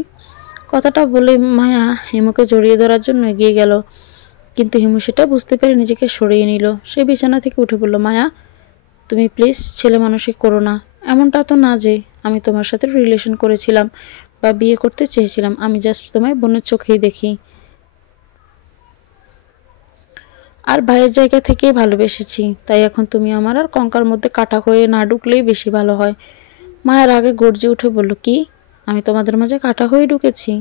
কথাটা বলে মায়া হিমুকে জড়িয়ে ধরার জন্য এগিয়ে গেল, কিন্তু হিমু সেটা বুঝতে পেরে নিজেকে সরিয়ে নিল। সে বিছানা থেকে উঠে বলল, মায়া তুমি প্লিজ ছেলে মানুষই করো না। এমনটা তো না যে আমি তোমার সাথে রিলেশন করেছিলাম বা বিয়ে করতে চেয়েছিলাম। আমি জাস্ট তোমায় বোনের চোখেই দেখি, আর ভাইয়ের জায়গা থেকেই ভালোবেসেছি। তাই এখন তুমি আমার আর কঙ্কার মধ্যে কাটা হয়ে না ঢুকলেই বেশি ভালো হয়। মায়ের আগে গর্জে উঠে বলল, কি? আমি তোমাদের মাঝে কাটা হয়ে ঢুকেছি?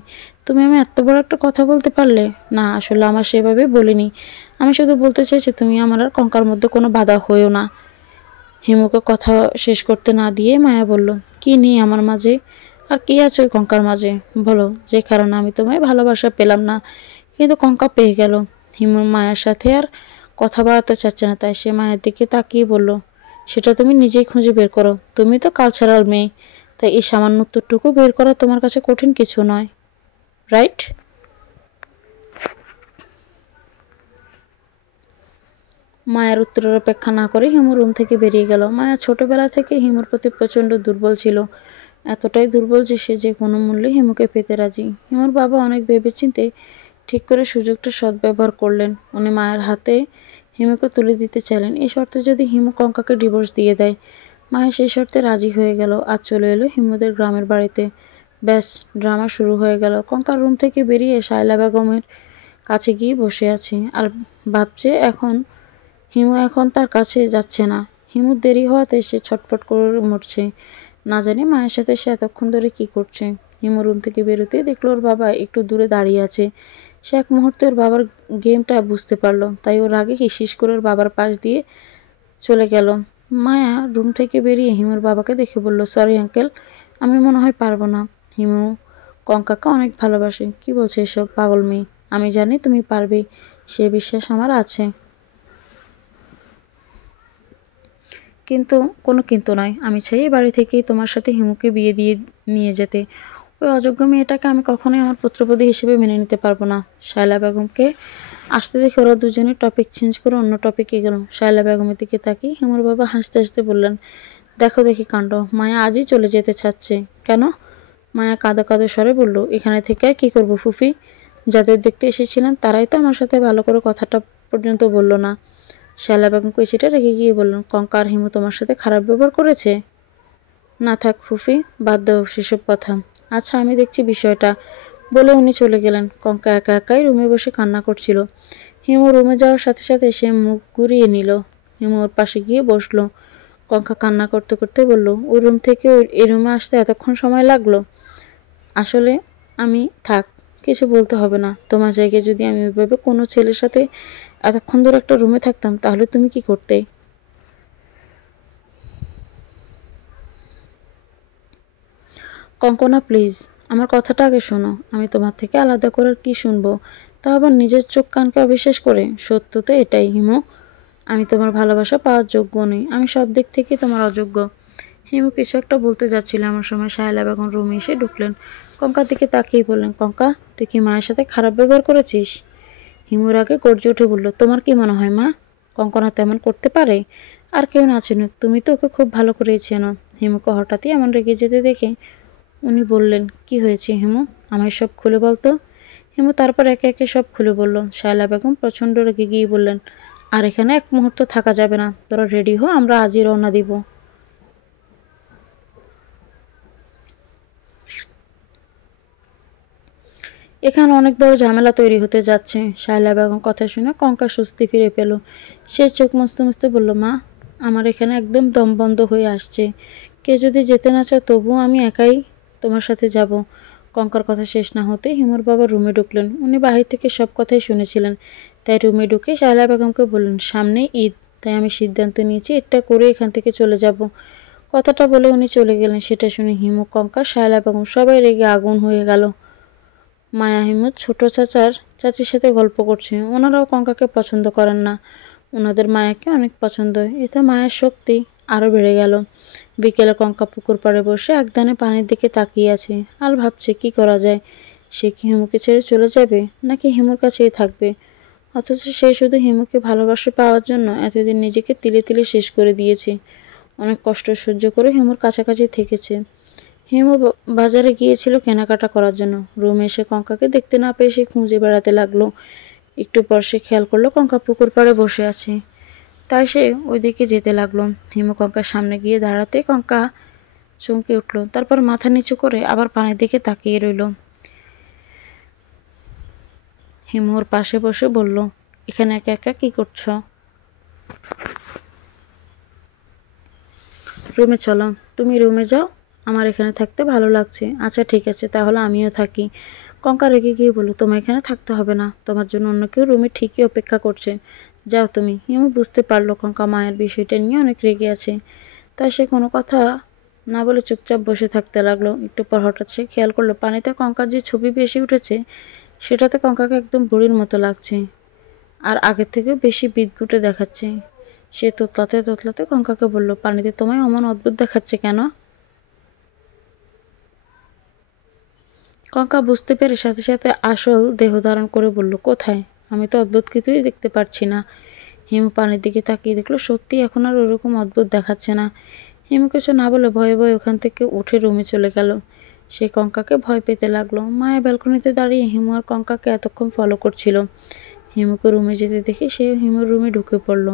তুমি আমি এত বড় একটা কথা বলতে পারলে? না, আসলে আমার সেভাবে বলিনি। আমি শুধু বলতে চাইছি তুমি আমার আর কঙ্কার মধ্যে কোনো বাধা হয়েও না। হিমুকে কথা শেষ করতে না দিয়ে মায়া বলল, কি নেই আমার মাঝে? আর কি আছে ওই কঙ্কার মাঝে? বলো, যে কারণে আমি তোমায় ভালোবাসা পেলাম না, কিন্তু কঙ্কা পেয়ে গেল। হিমুর মায়ের সাথে আর কথা বাড়াতে চাচ্ছে না, তাই সে মায়ের দিকে তাকিয়ে বলল, সেটা তুমি নিজেই খুঁজে বের করো। তুমি তো কালচারাল মেয়ে, তাই এই সামান্য উত্তরটুকু বের করা তোমার কাছে কঠিন কিছু নয়, রাইট? মায়ের উত্তরের অপেক্ষা না করে হিমু রুম থেকে বেরিয়ে গেল। মায়া ছোটবেলা থেকে হিমুর প্রতি প্রচণ্ড দুর্বল ছিল, এতটাই দুর্বল যে সে যে কোনো মূল্যে হিমুকে পেতে রাজি। হিমুর বাবা অনেক ভেবেচিন্তে ঠিক করে সুযোগটা সদ্ব্যবহার করলেন। উনি মায়ের হাতে হিমুকে তুলে দিতে চাইলেন, এই শর্তে যদি হিমু কঙ্কাকে ডিভোর্স দিয়ে দেয়। মায়া সেই শর্তে রাজি হয়ে গেল। আজ চলে এলো হিমুদের গ্রামের বাড়িতে। ব্যাস, ড্রামা শুরু হয়ে গেল। কঙ্কার রুম থেকে বেরিয়ে শায়লা বেগমের কাছে গিয়ে বসে আছে আর ভাবছে হিমু এখন তার কাছে যাচ্ছে না। হিমুর দেরি হওয়াতে সে ছটফট করে মরছে, না জানি মায়ের সাথে সে এতক্ষণ ধরে কি করছে। হিমু রুম থেকে বেরোতেই দেখলো ওর বাবা একটু দূরে দাঁড়িয়ে আছে। সে এক মুহূর্তে ওর বাবার গেমটা বুঝতে পারলো, তাই ওর আগে হিসিস করে ওর বাবার পাশ দিয়ে চলে গেল। মায়া রুম থেকে বেরিয়ে হিমুর বাবাকে দেখে বলল, সরি আঙ্কেল, আমি মনে হয় পারবো না। হিমু কঙ্কাকে অনেক ভালোবাসে। কি বলছে এসব পাগল মেয়ে? আমি জানি তুমি পারবে, সে বিশ্বাস আমার আছে। কিন্তু কোনো কিন্তু নয়, আমি চাই এই বাড়ি থেকেই তোমার সাথে হিমুকে বিয়ে দিয়ে নিয়ে যেতে। ওই অযোগ্য মেয়েটাকে আমি কখনোই আমার পুত্রবধূ হিসেবে মেনে নিতে পারবো না। শায়লা বেগমকে আসতে দেখে ওরা দুজনে টপিক চেঞ্জ করে অন্য টপিকে গেল। শায়লা বেগমের দিকে তাকিয়ে হিমুর বাবা হাসতে হাসতে বললেন, দেখো দেখি কাণ্ড, মায়া আজই চলে যেতে চাচ্ছে। কেন? মায়া কাঁদো কাঁদো স্বরে বলল, এখানে থেকে আর কী করবো ফুফি? যাদের দেখতে এসেছিলাম তারাই তো আমার সাথে ভালো করে কথাটা পর্যন্ত বলল না। শায়লা বেগম কইচিটা রেখে গিয়ে বললেন, কঙ্কা আর হিমু তোমার সাথে খারাপ ব্যবহার করেছে? না থাক ফুফি, বাদ দাও সেসব কথা। আচ্ছা আমি দেখছি বিষয়টা, বলে উনি চলে গেলেন। কঙ্কা একা একাই রুমে বসে কান্না করছিল। হিমু রুমে যাওয়ার সাথে সাথে সে মুখ ঘুরিয়ে নিল। হিমু ওর পাশে গিয়ে বসলো। কঙ্কা কান্না করতে করতে বলল, ওই রুম থেকে এই রুমে আসতে এতক্ষণ সময় লাগলো? আসলে আমি থাক, কিছু বলতে হবে না। তোমার জায়গায় যদি আমি ওইভাবে কোনো ছেলের সাথে এতক্ষণ ধরে একটা রুমে থাকতাম তাহলে তুমি কি করতে? কঙ্কনা প্লিজ, আমার কথাটা আগে শোনো। আমি তোমার থেকে আলাদা করার কি শুনবো? তা আবার নিজের চোখ কানকে অবিশ্বাস করে? সত্য তো এটাই হিমু, আমি তোমার ভালোবাসা পাওয়ার যোগ্য নই। আমি সব দিক থেকে তোমার অযোগ্য। হিমু কিছু একটা বলতে যাচ্ছিল এমন সময় শায়লা বেগম রুমে এসে ঢুকলেন। কঙ্কার দিকে তাকিয়ে বললেন, কঙ্কা তুই কি মায়ের সাথে খারাপ ব্যবহার করেছিস? হিমুর আগে গর্জে উঠে বলল, তোমার কি মনে হয় মা কঙ্কনা তেমন করতে পারে? আর কেউ না চেনুক, তুমি তো ওকে খুব ভালো করেই চেনো। হিমুকে হঠাৎই এমন রেগে যেতে দেখে উনি বললেন, কি হয়েছে হিমু, আমায় সব খুলে বলতো। হিমু তারপর একে একে সব খুলে বলল। শায়লা বেগম প্রচণ্ড রেগে গিয়ে বললেন, আর এখানে এক মুহূর্ত থাকা যাবে না, তোরা রেডি হো, আমরা আজই রওনা দিব। এখানে অনেক বড় ঝামেলা তৈরি হতে যাচ্ছে। শায়লা বেগম কথা শুনে কঙ্কা স্বস্তি ফিরে পেল। সে চোখ মুছতে মুছতে বলল, মা আমার এখানে একদম দম বন্ধ হয়ে আসছে। কে যদি যেতে না চাও তবুও আমি একাই তোমার সাথে যাব। কঙ্কার কথা শেষ না হতে হিমুর বাবা রুমে ঢুকলেন। উনি বাহির থেকে সব কথাই শুনেছিলেন, তাই রুমে ঢুকে শায়লা বেগমকে বললেন, সামনে ঈদ, তাই আমি সিদ্ধান্ত নিয়েছি এটা করে এখান থেকে চলে যাব। কথাটা বলে উনি চলে গেলেন। সেটা শুনে হিমু, কঙ্কা, শায়লা বেগম সবাই রেগে আগুন হয়ে গেল। মায়া হিমু ছোট চাচার চাচির সাথে গল্প করছে। ওনারাও কঙ্কাকে পছন্দ করেন না, ওনাদের মায়াকে অনেক পছন্দ। এতে মায়ের শক্তি আরও বেড়ে গেল। বিকেলে কঙ্কা পুকুর পাড়ে বসে একধানে পানির দিকে তাকিয়ে আছে আর ভাবছে কি করা যায়। সে কি হিমুকে ছেড়ে চলে যাবে নাকি হিমুর কাছেই থাকবে? অথচ সে শুধু হিমুকে ভালোবাসা পাওয়ার জন্য এতদিন নিজেকে তিলে তিলে শেষ করে দিয়েছে। অনেক কষ্ট সহ্য করে হিমুর কাছাকাছি থেকেছে। হিমু বাজারে গিয়েছিল কেনাকাটা করার জন্য। রুমে এসে কঙ্কাকে দেখতে না পেয়ে সে খুঁজে বেড়াতে লাগলো। একটু পর সে খেয়াল করলো কঙ্কা পুকুর পাড়ে বসে আছে, তাই সে ওইদিকে যেতে লাগলো। হিমু কঙ্কার সামনে গিয়ে দাঁড়াতে কঙ্কা চমকে উঠল, তারপর মাথা নিচু করে আবার পানির দিকে তাকিয়ে রইল। হিমু ওর পাশে বসে বলল, এখানে একা একা কি করছো? রুমে চলো। তুমি রুমে যাও, আমার এখানে থাকতে ভালো লাগছে। আচ্ছা ঠিক আছে, তাহলে আমিও থাকি। কঙ্কা রেগে গিয়ে বলল, তোমার এখানে থাকতে হবে না, তোমার জন্য অন্য কেউ রুমে ঠিকই অপেক্ষা করছে, যাও তুমি। হিমু বুঝতে পারলো কঙ্কা মায়ের বিষয়টা নিয়ে অনেক রেগে আছে, তাই সে কোনো কথা না বলে চুপচাপ বসে থাকতে লাগলো। একটু পর হঠাৎ সে খেয়াল করলো পানিতে কঙ্কার যে ছবি বেশি উঠেছে সেটাতে কঙ্কাকে একদম বুড়ির মতো লাগছে, আর আগের থেকে বেশি বিদঘুটে দেখাচ্ছে। সে তোতলাতে তোতলাতে কঙ্কাকে বলল, পানিতে তোমায় অমন অদ্ভুত দেখাচ্ছে কেন? কঙ্কা বুঝতে পেরে সাথে সাথে আসল দেহ ধারণ করে বলল, কোথায়? আমি তো অদ্ভুত কিছুই দেখতে পারছি না। হিমু পানির দিকে তাকিয়ে দেখলো সত্যি এখন আর ওরকম অদ্ভুত দেখাচ্ছে না। হিমু কিছু না বলে ভয়ে ভয়ে ওখান থেকে উঠে রুমে চলে গেল। সে কঙ্কাকে ভয় পেতে লাগলো। মায়া ব্যালকনিতে দাঁড়িয়ে হিমু আর কঙ্কাকে এতক্ষণ ফলো করছিল। হিমুকে রুমে যেতে দেখে সে হিমুর রুমে ঢুকে পড়ল।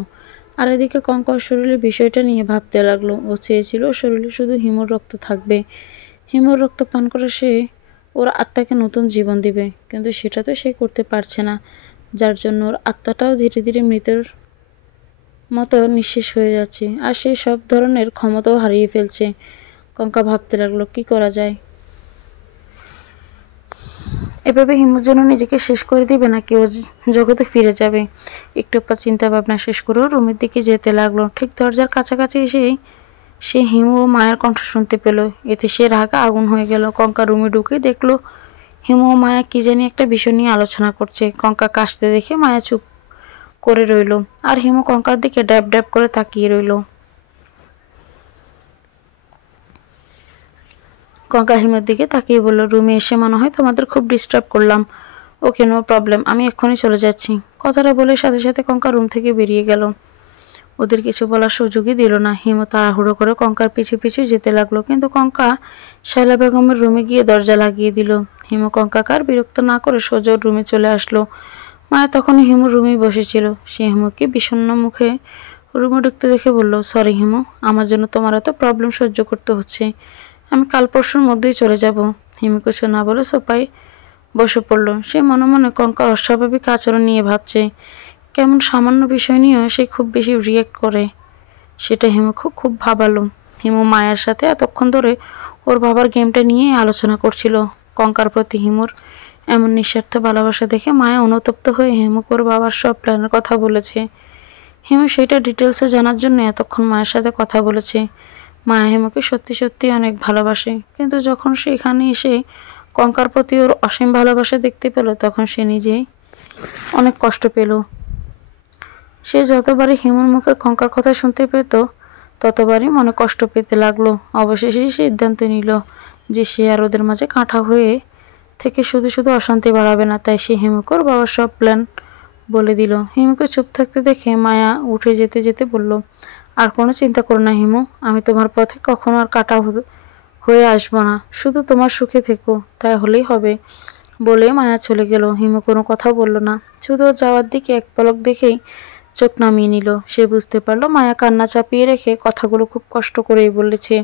আর এদিকে কঙ্কা ওর শরীরের বিষয়টা নিয়ে ভাবতে লাগলো। ও চেয়েছিল ওর শরীরে শুধু হিমুর রক্ত থাকবে, হিমুর রক্ত পান করে সে ওর আত্মাকে নতুন জীবন দিবে, কিন্তু সেটা তো সে করতে পারছে না, যার জন্য ওর আত্মাটাও ধীরে ধীরে মৃতের মতো নিঃশেষ হয়ে যাচ্ছে, আর সে সব ধরনের ক্ষমতাও হারিয়ে ফেলছে। কঙ্কা ভাবতে লাগলো কি করা যায়। এভাবে হিমুর জন্য নিজেকে শেষ করে দিবে নাকি ও জগতে ফিরে যাবে? একটু পর চিন্তা ভাবনা শেষ করেও রুমের দিকে যেতে লাগলো। ঠিক দরজার কাছাকাছি এসেই সে হিমু ও মায়ের কণ্ঠ শুনতে পেল। এতে সে রাগে আগুন হয়ে গেল। কঙ্কা রুমে ঢুকে দেখলো হিমু ও মায়া কি জানি একটা বিষয় নিয়ে আলোচনা করছে। কঙ্কা কাশতে দেখে মায়া চুপ করে রইল, আর হিমু কঙ্কার দিকে ড্যাব ড্যাব করে তাকিয়ে রইল। কঙ্কা হিমের দিকে তাকিয়ে বলল, রুমে এসে মনে হয় তোমাদের খুব ডিস্টার্ব করলাম। ওকে, নো প্রবলেম, আমি এক্ষুনি চলে যাচ্ছি। কথাটা বলে সাথে সাথে কঙ্কা রুম থেকে বেরিয়ে গেল। ওদের কিছু বলার সুযোগই দিল না। হিমু তাড়াহুড়ো করে কঙ্কার পিছু পিছু যেতে লাগলো, কিন্তু কঙ্কা শায়লা বেগমের রুমে গিয়ে দরজা লাগিয়ে দিল। হিমু কঙ্কাকে আর বিরক্ত না করে সোজা ওর রুমে চলে আসলো। মায়া তখন হিমুর রুমেই বসেছিল। সে হিমুকে বিষণ্ণ মুখে রুমে ঢুকতে দেখে বলল, সরি হিমু, আমার জন্য তোমার এত প্রবলেম সহ্য করতে হচ্ছে। আমি কাল পরশুর মধ্যেই চলে যাব। হিমু কিছু না বলে সোফায় বসে পড়ল। সে মনে মনে কঙ্কার অস্বাভাবিক আচরণ নিয়ে ভাবছে। কেমন সামান্য বিষয় নিয়েও সে খুব বেশি রিয়েক্ট করে, সেটা হিমু খুব ভাবালো। হিমু মায়ের সাথে এতক্ষণ ধরে ওর বাবার গেমটা নিয়ে আলোচনা করছিল। কঙ্কার প্রতি হিমুর এমন নিঃস্বার্থ ভালোবাসা দেখে মায়া অনুতপ্ত হয়ে হিমুকে ওর বাবার সব প্ল্যানের কথা বলেছে। হিমু সেটা ডিটেলসে জানার জন্য এতক্ষণ মায়ের সাথে কথা বলেছে। মায়া হিমুকে সত্যি সত্যি অনেক ভালোবাসে, কিন্তু যখন সে এখানে এসে কঙ্কার প্রতি ওর অসীম ভালোবাসা দেখতে পেল, তখন সে নিজেই অনেক কষ্ট পেল। সে যতবারই হিমুর মুখে কঙ্কার কথা শুনতে পেত, ততবারই মনে কষ্ট পেতে লাগলো। অবশেষে সিদ্ধান্ত নিল যে সে আর ওদের মাঝে কাঁটা হয়ে থেকে শুধু শুধু অশান্তি বাড়াবে না। তাই সে হিমুকে ওর বাবার সব প্ল্যান বলে দিল। হিমুকে চুপ থাকতে দেখে মায়া উঠে যেতে যেতে বলল, আর কোনো চিন্তা করো না হিমু, আমি তোমার পথে কখনো আর কাঁটা হয়ে আসবো না। শুধু তোমার সুখে থেকো, তাই হলেই হবে। বলে মায়া চলে গেল। হিমু কোনো কথা বলল না, শুধু যাওয়ার দিকে এক পলক দেখেই চোখ নামিয়ে নিল। সে বুঝতে পারলো মায়া কান্না চাপিয়ে রেখে কথাগুলো খুব কষ্ট করেই বলেছে।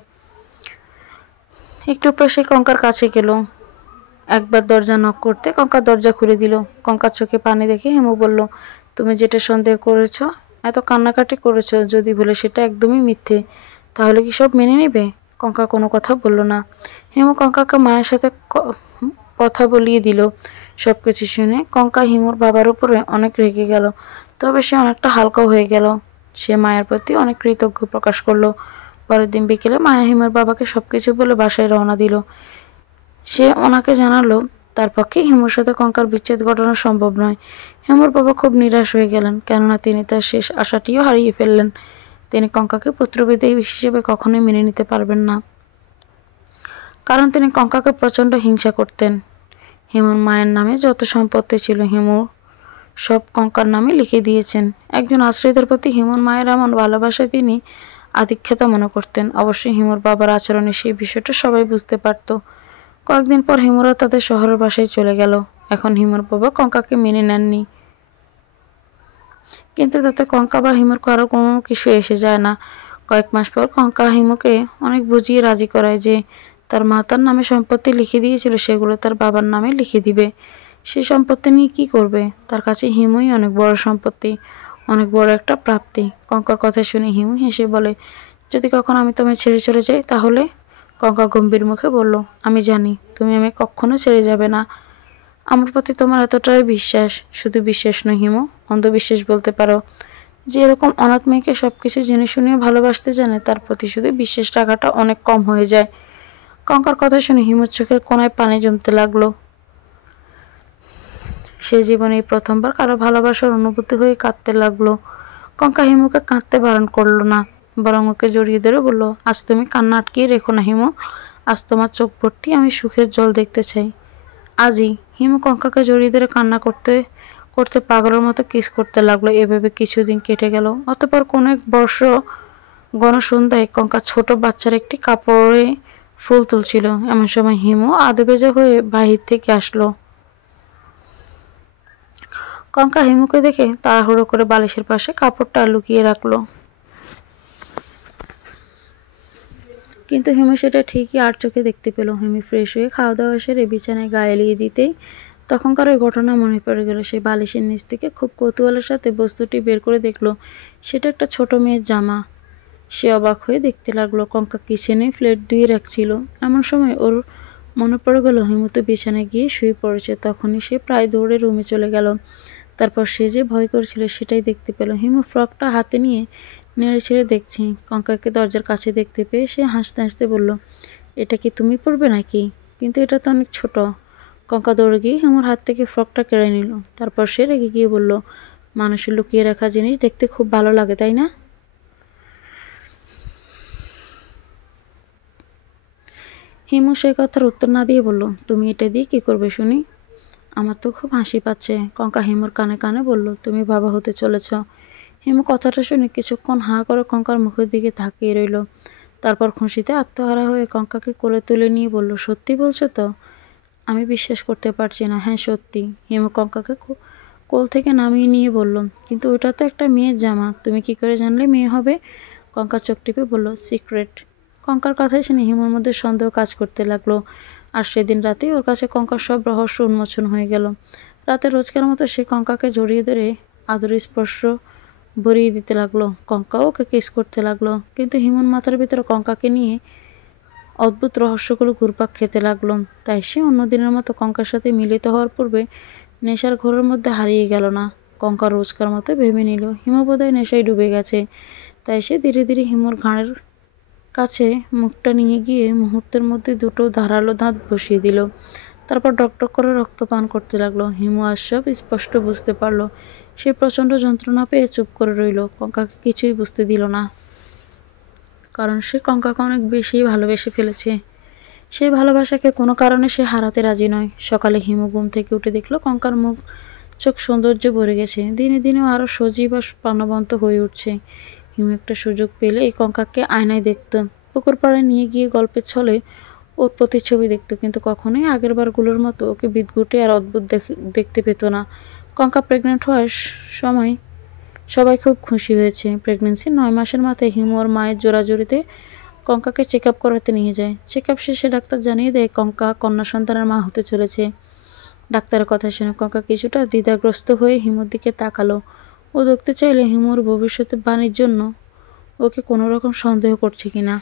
একটু পর সে কঙ্কার কাছে গেল। একবার দরজা নক করতে কঙ্কা দরজা খুলে দিল। কঙ্কার চোখে পানি দেখে হিমু বলল, তুমি যেটা সন্দেহ করেছ, এত কান্নাকাটি করেছ, যদি বলে সেটা একদমই মিথ্যে, তাহলে কি সব মেনে নেবে? কঙ্কা কোনো কথা বলল না। হিমু কঙ্কাকে মায়ের সাথে কথা বলিয়ে দিল। সবকিছু শুনে কঙ্কা হিমুর বাবার উপরে অনেক রেগে গেল, তবে সে অনেকটা হালকা হয়ে গেল। সে মায়ের প্রতি অনেক কৃতজ্ঞ প্রকাশ করলো। পরের দিন বিকেলে মায়া হিমুর বাবাকে সবকিছু বলে বাসায় রওনা দিল। সে ওনাকে জানালো তার পক্ষে হিমুর সাথে কঙ্কার বিচ্ছেদ ঘটানো সম্ভব নয়। হিমুর বাবা খুব নিরাশ হয়ে গেলেন, কেননা তিনি তার শেষ আশাটিও হারিয়ে ফেললেন। তিনি কঙ্কাকে পুত্রবধূ হিসেবে কখনোই মেনে নিতে পারবেন না, কারণ তিনি কঙ্কাকে প্রচণ্ড হিংসা করতেন। হিমুর মায়ের নামে যত সম্পত্তি ছিল হিমু সব কঙ্কার নামে লিখে দিয়েছেন। একজন আশ্রিতের প্রতি হিমুর মায়ের এমন ভালোবাসায় তিনি আধিক্যতা মনে করতেন। অবশ্যই হিমুর বাবার আচরণে সেই বিষয়টা সবাই বুঝতে পারত। কয়েকদিন পর হিমুরা তাদের শহরের বাসায় চলে গেল। এখন হিমুর বাবা কঙ্কাকে মেনে নেননি, কিন্তু তাতে কঙ্কা বা হিমুর কারো কোনো কিছু এসে যায় না। কয়েক মাস পর কঙ্কা হিমুকে অনেক বুঝিয়ে রাজি করায় যে তার মা তার নামে সম্পত্তি লিখে দিয়েছিল, সেগুলো তার বাবার নামে লিখে দিবে। সেই সম্পত্তি নিয়ে কি করবে? তার কাছে হিমুই অনেক বড় সম্পত্তি, অনেক বড় একটা প্রাপ্তি। কঙ্কার কথা শুনে হিমু হেসে বলে, যদি কখন আমি তোমায় ছেড়ে চলে যাই তাহলে? কঙ্কা গম্ভীর মুখে বলল, আমি জানি তুমি আমি কখনো ছেড়ে যাবে না। আমার প্রতি তোমার এতটাই বিশ্বাস, শুধু বিশ্বাস নয় হিমু, অন্ধবিশ্বাস বলতে পারো। যে এরকম অনাথ মেয়েকে সবকিছু জেনে শুনে ভালোবাসতে জানে, তার প্রতি শুধু বিশ্বাস রাখাটা অনেক কম হয়ে যায়। কঙ্কার কথা শুনে হিমুর চোখের কোনায় পানি জমতে লাগলো। সে জীবনে প্রথমবার কারো ভালোবাসার অনুভূতি হয়ে কাঁদতে লাগলো। কঙ্কা হিমুকে কাঁদতে বারণ করলো না, বরং ওকে জড়িয়ে ধরে বলল, আজ তুমি কান্না আটকিয়ে রেখো না হিমু, আজ তোমার চোখ ভর্তি আমি সুখের জল দেখতে চাই আজই। হিমু কঙ্কাকে জড়িয়ে ধরে কান্না করতে করতে পাগলের মতো কিস করতে লাগলো। এভাবে কিছুদিন কেটে গেল। অতঃপর কোনো এক বর্ষ গণসন্ধ্যায় কঙ্কা ছোট বাচ্চার একটি কাপড়ে ফুল তুলছিল। এমন সময় হিমু আদবেজা হয়ে বাহির থেকে আসলো। কঙ্কা হিমুকে দেখে তাড়াহুড়ো করে বালিশের পাশে কাপড়টা লুকিয়ে রাখলো, কিন্তু হিমু সেটা ঠিকই আর চোখে দেখতে পেল। হিমু ফ্রেশ হয়ে খাওয়া দাওয়া সেরে বিছানায় গা এলিয়ে দিতেই তখনকার ওই ঘটনা মনে পড়ে গেল। সে বালিশের নিচ থেকে খুব কৌতূহলের সাথে বস্তুটি বের করে দেখলো, সেটা একটা ছোট মেয়ের জামা। সে অবাক হয়ে দেখতে লাগলো। কঙ্কা কিচেনে প্লেট ধুয়ে রাখছিল। এমন সময় ওর মনে পড়ে গেল হিমু তো বিছানায় গিয়ে শুয়ে পড়েছে। তখনই সে প্রায় দৌড়ে রুমে চলে গেল। তারপর সে যে ভয় করেছিল সেটাই দেখতে পেল। হিমু ফ্রকটা হাতে নিয়ে নেড়ে ছেড়ে দেখছি। কঙ্কাকে দরজার কাছে দেখতে পেয়ে সে হাসতে হাসতে বলল, এটা কি তুমি পরবে নাকি? কিন্তু এটা তো অনেক ছোট। কঙ্কা দৌড়ে গিয়ে হিমুর হাত থেকে ফ্রকটা কেড়ে নিল। তারপর সে রেগে গিয়ে বলল, মানুষের লুকিয়ে রাখা জিনিস দেখতে খুব ভালো লাগে, তাই না? হিমু সেই কথার উত্তর না দিয়ে বলল, তুমি এটা দিয়ে কি করবে শুনি? আমার তো খুব হাসি পাচ্ছে। কঙ্কা হিমুর কানে কানে বলল, তুমি বাবা হতে চলেছ। হিমু কথাটা শুনে কিছুক্ষণ হাঁ করে কঙ্কার মুখের দিকে তাকিয়ে রইল। তারপর খুশিতে আত্মহারা হয়ে কঙ্কাকে কোলে তুলে নিয়ে বলল, সত্যি বলছো তো? আমি বিশ্বাস করতে পারছি না। হ্যাঁ সত্যি। হিমু কঙ্কাকে কোল থেকে নামিয়ে নিয়ে বলল, কিন্তু ওটা তো একটা মেয়ের জামা, তুমি কি করে জানলে মেয়ে হবে? কঙ্কা চোখ টিপে বলল, সিক্রেট। কঙ্কার কথাই শুনে হিমুর মধ্যে সন্দেহ কাজ করতে লাগলো। আর সেদিন রাতেই ওর কাছে কঙ্কার সব রহস্য উন্মোচন হয়ে গেল। রাতে রোজকার মতো সে কঙ্কাকে জড়িয়ে ধরে আদর স্পর্শ ভরিয়ে দিতে লাগলো। কঙ্কাও ওকে কিস করতে লাগলো। কিন্তু হিমুর মাথার ভিতরে কঙ্কাকে নিয়ে অদ্ভুত রহস্যগুলো ঘুরপাক খেতে লাগলো। তাই সে অন্যদিনের মতো কঙ্কার সাথে মিলিত হওয়ার পূর্বে নেশার ঘোরের মধ্যে হারিয়ে গেল না। কঙ্কা রোজকার মতো ভেবে নিল হিমু বোধহয় নেশায় ডুবে গেছে। তাই সে ধীরে ধীরে হিমুর ঘাড়ের কাছে মুখটা নিয়ে গিয়ে মুহূর্তের মধ্যে দুটো ধারালো দাঁত বসিয়ে দিল। তারপর ডকডক করে রক্ত পান করতে লাগলো। হিমু আজ সব স্পষ্ট বুঝতে পারল। সে প্রচণ্ড যন্ত্রণা পেয়ে চুপ করে রইল। কঙ্কাকে কিছুই বুঝতে দিল না, কারণ সে কঙ্কাকে অনেক বেশি ভালোবেসে ফেলেছে। সেই ভালোবাসাকে কোনো কারণে সে হারাতে রাজি নয়। সকালে হিমু ঘুম থেকে উঠে দেখলো কঙ্কার মুখ চোখ সৌন্দর্য ভরে গেছে। দিনে দিনেও আরও সজীব আর প্রাণবন্ত হয়ে উঠছে। হিমু একটা সুযোগ পেলে এই কঙ্কাকে আয়নায় দেখত। পুকুর পাড়ে নিয়ে গিয়ে গল্পের ছলে ওর প্রতিচ্ছবি দেখত, কিন্তু কখনোই আগের বারগুলোর মতো ওকে বিদঘুটে আর অদ্ভুত দেখতে পেত না। কঙ্কা প্রেগনেন্ট হওয়ার সময় সবাই খুব খুশি হয়েছে। প্রেগনেন্সির 9 মাসের মাথায় হিমু ওর মায়ের জোরাজুরিতে কঙ্কাকে চেক আপ করাতে নিয়ে যায়। চেক আপ শেষে ডাক্তার জানিয়ে দেয় কঙ্কা কন্যা সন্তানের মা হতে চলেছে। ডাক্তারের কথা শুনে কঙ্কা কিছুটা দ্বিধাগ্রস্ত হয়ে হিমুর দিকে তাকালো। ও দেখতে চাইলে হিমুর ভবিষ্যতে বাণীর জন্য ওকে কোনো রকম সন্দেহ করছে কিনা।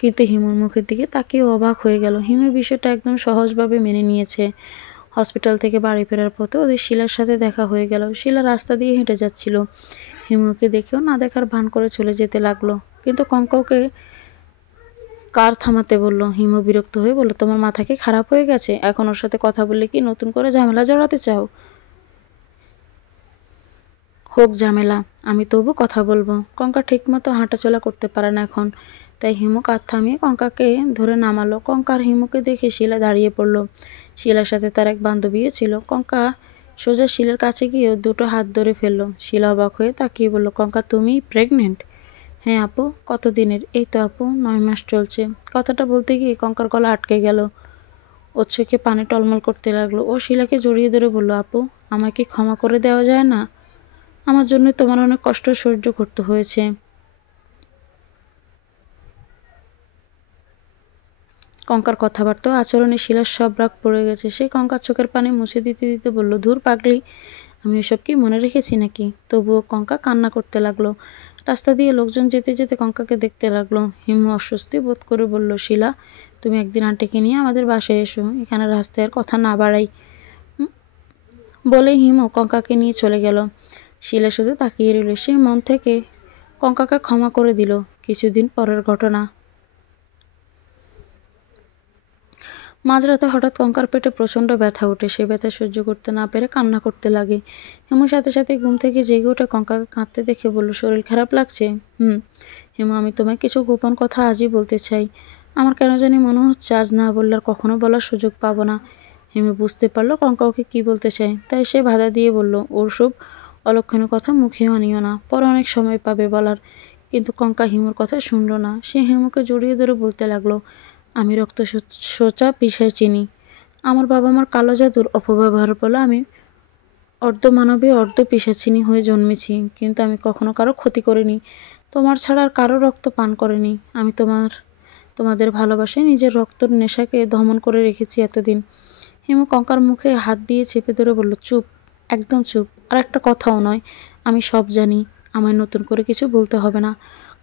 কিন্তু হিমুর মুখের দিকে তাকিয়ে অবাক হয়ে গেল। হিমু বিষয়টা একদম সহজভাবে মেনে নিয়েছে। হসপিটাল থেকে বাড়ি ফেরার পথে ওদের শিলার সাথে দেখা হয়ে গেল। শিলা রাস্তা দিয়ে হেঁটে যাচ্ছিল। হিমুকে দেখেও না দেখার ভান করে চলে যেতে লাগলো। কিন্তু কঙ্কাকে কার থামাতে বলল। হিমু বিরক্ত হয়ে বলল, তোমার মাথা কি খারাপ হয়ে গেছে? এখন ওর সাথে কথা বললে কি নতুন করে ঝামেলা জড়াতে চাও? হোক ঝামেলা, আমি তবু কথা বলবো। কঙ্কা ঠিকমতো হাঁটাচলা করতে পারে না এখন। তাই হিমু কাঁধ থামিয়ে কঙ্কাকে ধরে নামালো। কঙ্কার হিমুকে দেখে শিলা দাঁড়িয়ে পড়ল। শিলার সাথে তার এক বান্ধবীও ছিল। কঙ্কা সোজা শিলার কাছে গিয়ে দুটো হাত ধরে ফেললো। শিলা অবাক হয়ে তাকিয়ে বলল, কঙ্কা তুমি প্রেগনেন্ট? হ্যাঁ আপু। কতদিনের? এই তো আপু 9 মাস চলছে। কথাটা বলতে গিয়ে কঙ্কার গলা আটকে গেল। ওর চোখে পানি টলমল করতে লাগলো। ও শিলাকে জড়িয়ে ধরে বলল, আপু আমাকে ক্ষমা করে দেওয়া যায় না? আমার জন্য তোমার অনেক কষ্ট সহ্য করতে হয়েছে। কঙ্কার কথাবার্তা আচরণে শিলার সব রাগ পড়ে গেছে। সে কঙ্কার চোখের পানি মুছে দিতে দিতে বলল, ধুর পাগলি, আমি ওসব কি মনে রেখেছি নাকি? তবুও কঙ্কা কান্না করতে লাগলো। রাস্তা দিয়ে লোকজন যেতে যেতে কঙ্কাকে দেখতে লাগলো। হিমু অস্বস্তি বোধ করে বলল, শিলা তুমি একদিন আন্টিকে নিয়ে আমাদের বাসায় এসো, এখানে রাস্তায় আর কথা না বাড়াই। বলেই হিমু কঙ্কাকে নিয়ে চলে গেল। শিলা শুধু তাকিয়ে রইল। সে মন থেকে কঙ্কাকে ক্ষমা করে দিল। কিছুদিন পরের ঘটনা। মাঝরাতে হঠাৎ কঙ্কার পেটে প্রচণ্ড ব্যথা ওঠে। সে ব্যথা সহ্য করতে না পেরে কান্না করতে লাগে। হিমুর সাথে সাথে ঘুম থেকে জেগে উঠে কঙ্কাকে কাঁদতে দেখে বলল, শরীর খারাপ লাগছে? হিমু, আমি তোমায় কিছু গোপন কথা আজই বলতে চাই। আমার কেন জানি মনে হচ্ছে আজ না বললে আর কখনো বলার সুযোগ পাবো না। হিমু বুঝতে পারলো কঙ্কা ওকে কী বলতে চায়। তাই সে বাধা দিয়ে বলল, ওর সব অলক্ষণীয় কথা মুখেও আনিও না, পরে অনেক সময় পাবে বলার। কিন্তু কঙ্কা হিমুর কথা শুনল না। সে হিমুকে জড়িয়ে ধরে বলতে লাগলো, আমি রক্ত সোচা বিষয় চিনি। আমার বাবা মার কালো জাদুর অপব্যবহারের ফলে আমি অর্ধমানবী অর্ধ পিশাচিনী হয়ে জন্মেছি। কিন্তু আমি কখনো কারো ক্ষতি করিনি, তোমার ছাড়া আর কারো রক্ত পান করিনি। আমি তোমাদের ভালোবাসায় নিজের রক্তর নেশাকে দমন করে রেখেছি এতদিন। হিমু কঙ্কার মুখে হাত দিয়ে চেপে ধরে বলল, চুপ, একদম চুপ, আর একটা কথাও নয়। আমি সব জানি, আমায় নতুন করে কিছু বলতে হবে না।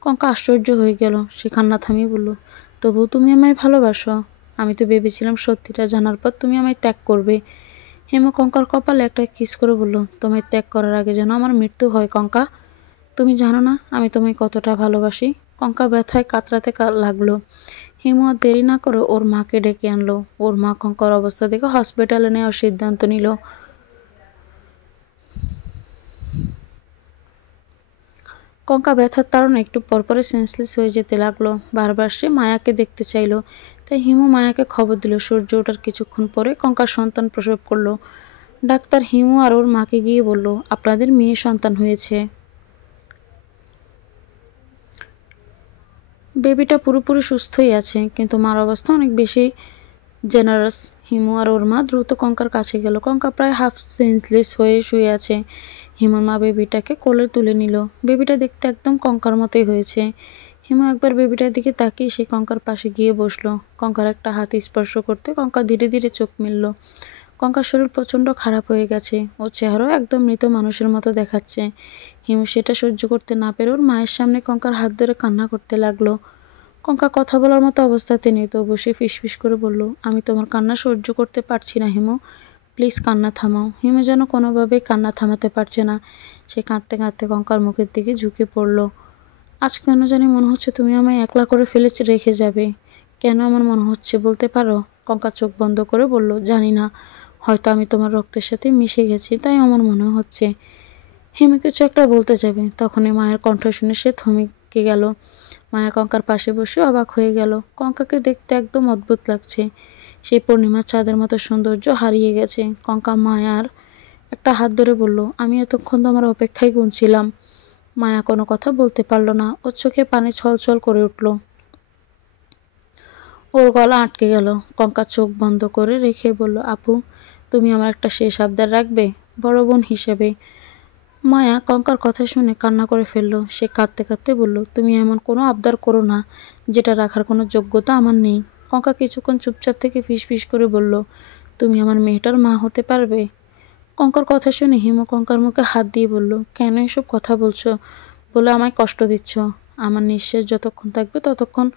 কঙ্কা আশ্চর্য হয়ে গেল। সে কান্না থামিয়ে বলল, তবু তুমি আমায় ভালোবাসো? আমি তো ভেবেছিলাম সত্যিটা জানার পর তুমি আমায় ত্যাগ করবে। হিমু কঙ্কার কপালে একটা কিস করে বলল, তোমায় ত্যাগ করার আগে যেন আমার মৃত্যু হয় কঙ্কা। তুমি জানো না আমি তোমায় কতটা ভালোবাসি। কঙ্কা ব্যথায় কাতরাতে লাগলো। হিমু আর দেরি না করে ওর মাকে ডেকে আনলো। ওর মা কঙ্কার অবস্থা দেখে হসপিটালে নেওয়ার সিদ্ধান্ত নিল। কঙ্কা ব্যথার তাড়না একটু পরপরে সেন্সলেস হয়ে যেতে লাগলো। বারবার সে মায়াকে দেখতে চাইলো। তাই হিমু মায়াকে খবর দিল। সূর্য ওঠার কিছুক্ষণ পরে কঙ্কার সন্তান প্রসব করলো। ডাক্তার হিমু আর ওর মাকে গিয়ে বলল, আপনাদের মেয়ে সন্তান হয়েছে। বেবিটা পুরোপুরি সুস্থই আছে, কিন্তু মার অবস্থা অনেক বেশি জেনারেস। হিমু আর ওর মা দ্রুত কঙ্কার কাছে গেল। কঙ্কা প্রায় হাফ সেন্সলেস হয়ে শুয়ে আছে। হিমুর মা বেবিটাকে কোলে তুলে নিল। বেবিটা দেখতে একদম কঙ্কার মতোই হয়েছে। হিমু একবার বেবিটার দিকে তাকিয়ে সে কঙ্কার পাশে গিয়ে বসলো। কঙ্কার একটা হাত স্পর্শ করতে কঙ্কা ধীরে ধীরে চোখ মেলল। কঙ্কার শরীর প্রচণ্ড খারাপ হয়ে গেছে। ওর চেহারাও একদম মৃত মানুষের মতো দেখাচ্ছে। হিমু সেটা সহ্য করতে না পেরে ওর মায়ের সামনে কঙ্কার হাত ধরে কান্না করতে লাগলো। কঙ্কা কথা বলার মতো অবস্থাতে নেই, তো বসে ফিসফিস করে বলল, আমি তোমার কান্না সহ্য করতে পারছি না হিমু, প্লিজ কান্না থামাও। হিমু যেন কোনোভাবেই কান্না থামাতে পারছে না। সে কাঁদতে কাঁদতে কঙ্কার মুখের দিকে ঝুঁকে পড়ল। আজ কেন জানি মনে হচ্ছে তুমি আমায় একলা করে ফেলে রেখে যাবে। কেন আমার মনে হচ্ছে বলতে পারো? কঙ্কা চোখ বন্ধ করে বলল, জানি না, হয়তো আমি তোমার রক্তের সাথে মিশে গেছি, তাই আমার মনে হচ্ছে। হিমু কিছু একটা বলতে যাবে, তখনই মায়ের কণ্ঠ শুনে সে থমকে গেল। মায়া কঙ্কার পাশে বসে অবাক হয়ে গেল। কঙ্কাকে দেখতে একদম অদ্ভুত লাগছে। সেই পূর্ণিমার চাঁদের মতো সৌন্দর্য হারিয়ে গেছে। কঙ্কা মায়ার একটা হাত ধরে বলল, আমি এতক্ষণ তোমার অপেক্ষায় গুনছিলাম। মায়া কোনো কথা বলতে পারল না। ওর চোখে পানি ছলছল করে উঠল। ওর গলা আটকে গেল। কঙ্কা চোখ বন্ধ করে রেখে বলল, আপু, তুমি আমার একটা শেষ আবদার রাখবে, বড় বোন হিসেবে। মায়া কঙ্কার কথা শুনে কান্না করে ফেলল। সে কাঁদতে কাঁদতে বলল, তুমি এমন কোনো আবদার করো না যেটা রাখার কোনো যোগ্যতা আমার নেই। কঙ্কা কিছুক্ষণ চুপচাপ থেকে ফিসফিস করে বলল, তুমি আমার মেয়েটার মা হতে পারবে? কঙ্কার কথা শুনে হিমু কঙ্কার মুখে হাত দিয়ে বলল, কেন এসব কথা বলছো? বলে আমায় কষ্ট দিচ্ছ? আমার নিঃশ্বাস যতক্ষণ থাকবে ততক্ষণ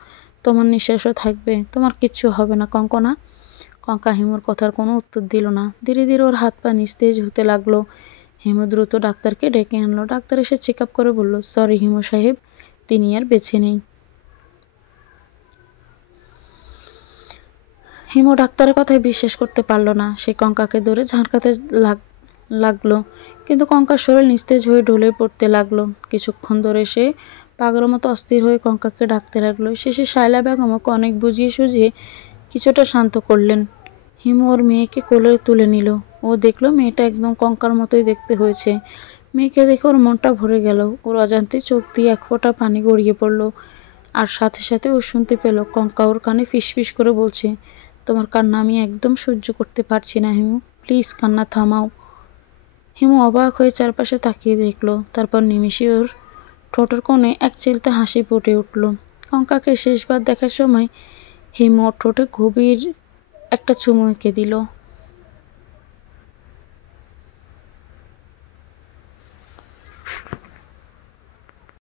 তোমার নিঃশ্বাসও থাকবে। তোমার কিচ্ছু হবে না কঙ্কনা। কঙ্কা হিমুর কথার কোনো উত্তর দিল না। ধীরে ধীরে ওর হাত পা নিস্তেজ হতে লাগলো। হিমু দ্রুত ডাক্তারকে ডেকে আনলো। ডাক্তার এসে চেক আপ করে বলল, সরি হিমু সাহেব, তিনি আর বেঁচে নেই। হিমু ডাক্তারের কথায় বিশ্বাস করতে পারল না। সে কঙ্কাকে ধরে ঝাঁকাতে লাগলো, কিন্তু কঙ্কার শরীর নিস্তেজ হয়ে ঢলে পড়তে লাগলো। কিছুক্ষণ ধরে সে পাগলের মতো অস্থির হয়ে কঙ্কাকে ডাকতে লাগলো। শেষে শায়লা বেগম ওকে অনেক বুঝিয়ে সুঝিয়ে কিছুটা শান্ত করলেন। হিমু ওর মেয়েকে কোলে তুলে নিল। ও দেখলো মেয়েটা একদম কঙ্কার মতোই দেখতে হয়েছে। মেয়েকে দেখে ওর মনটা ভরে গেল। ওর অজান্তে চোখ দিয়ে এক ফোঁটা পানি গড়িয়ে পড়ল। আর সাথে সাথে ও শুনতে পেল কঙ্কা ওর কানে ফিসফিস করে বলছে, তোমার কান্না আমি একদম সহ্য করতে পারছি না হিমু, প্লিজ কান্না থামাও। হিমু অবাক হয়ে চারপাশে তাকিয়ে দেখল। তারপর নিমিষে ওর ঠোঁটের কোণে এক চিলতে হাসি ফুটে উঠল। কঙ্কাকে শেষবার দেখার সময় হিমু ওর ঠোঁটে গভীর একটা চুমু এঁকে দিল।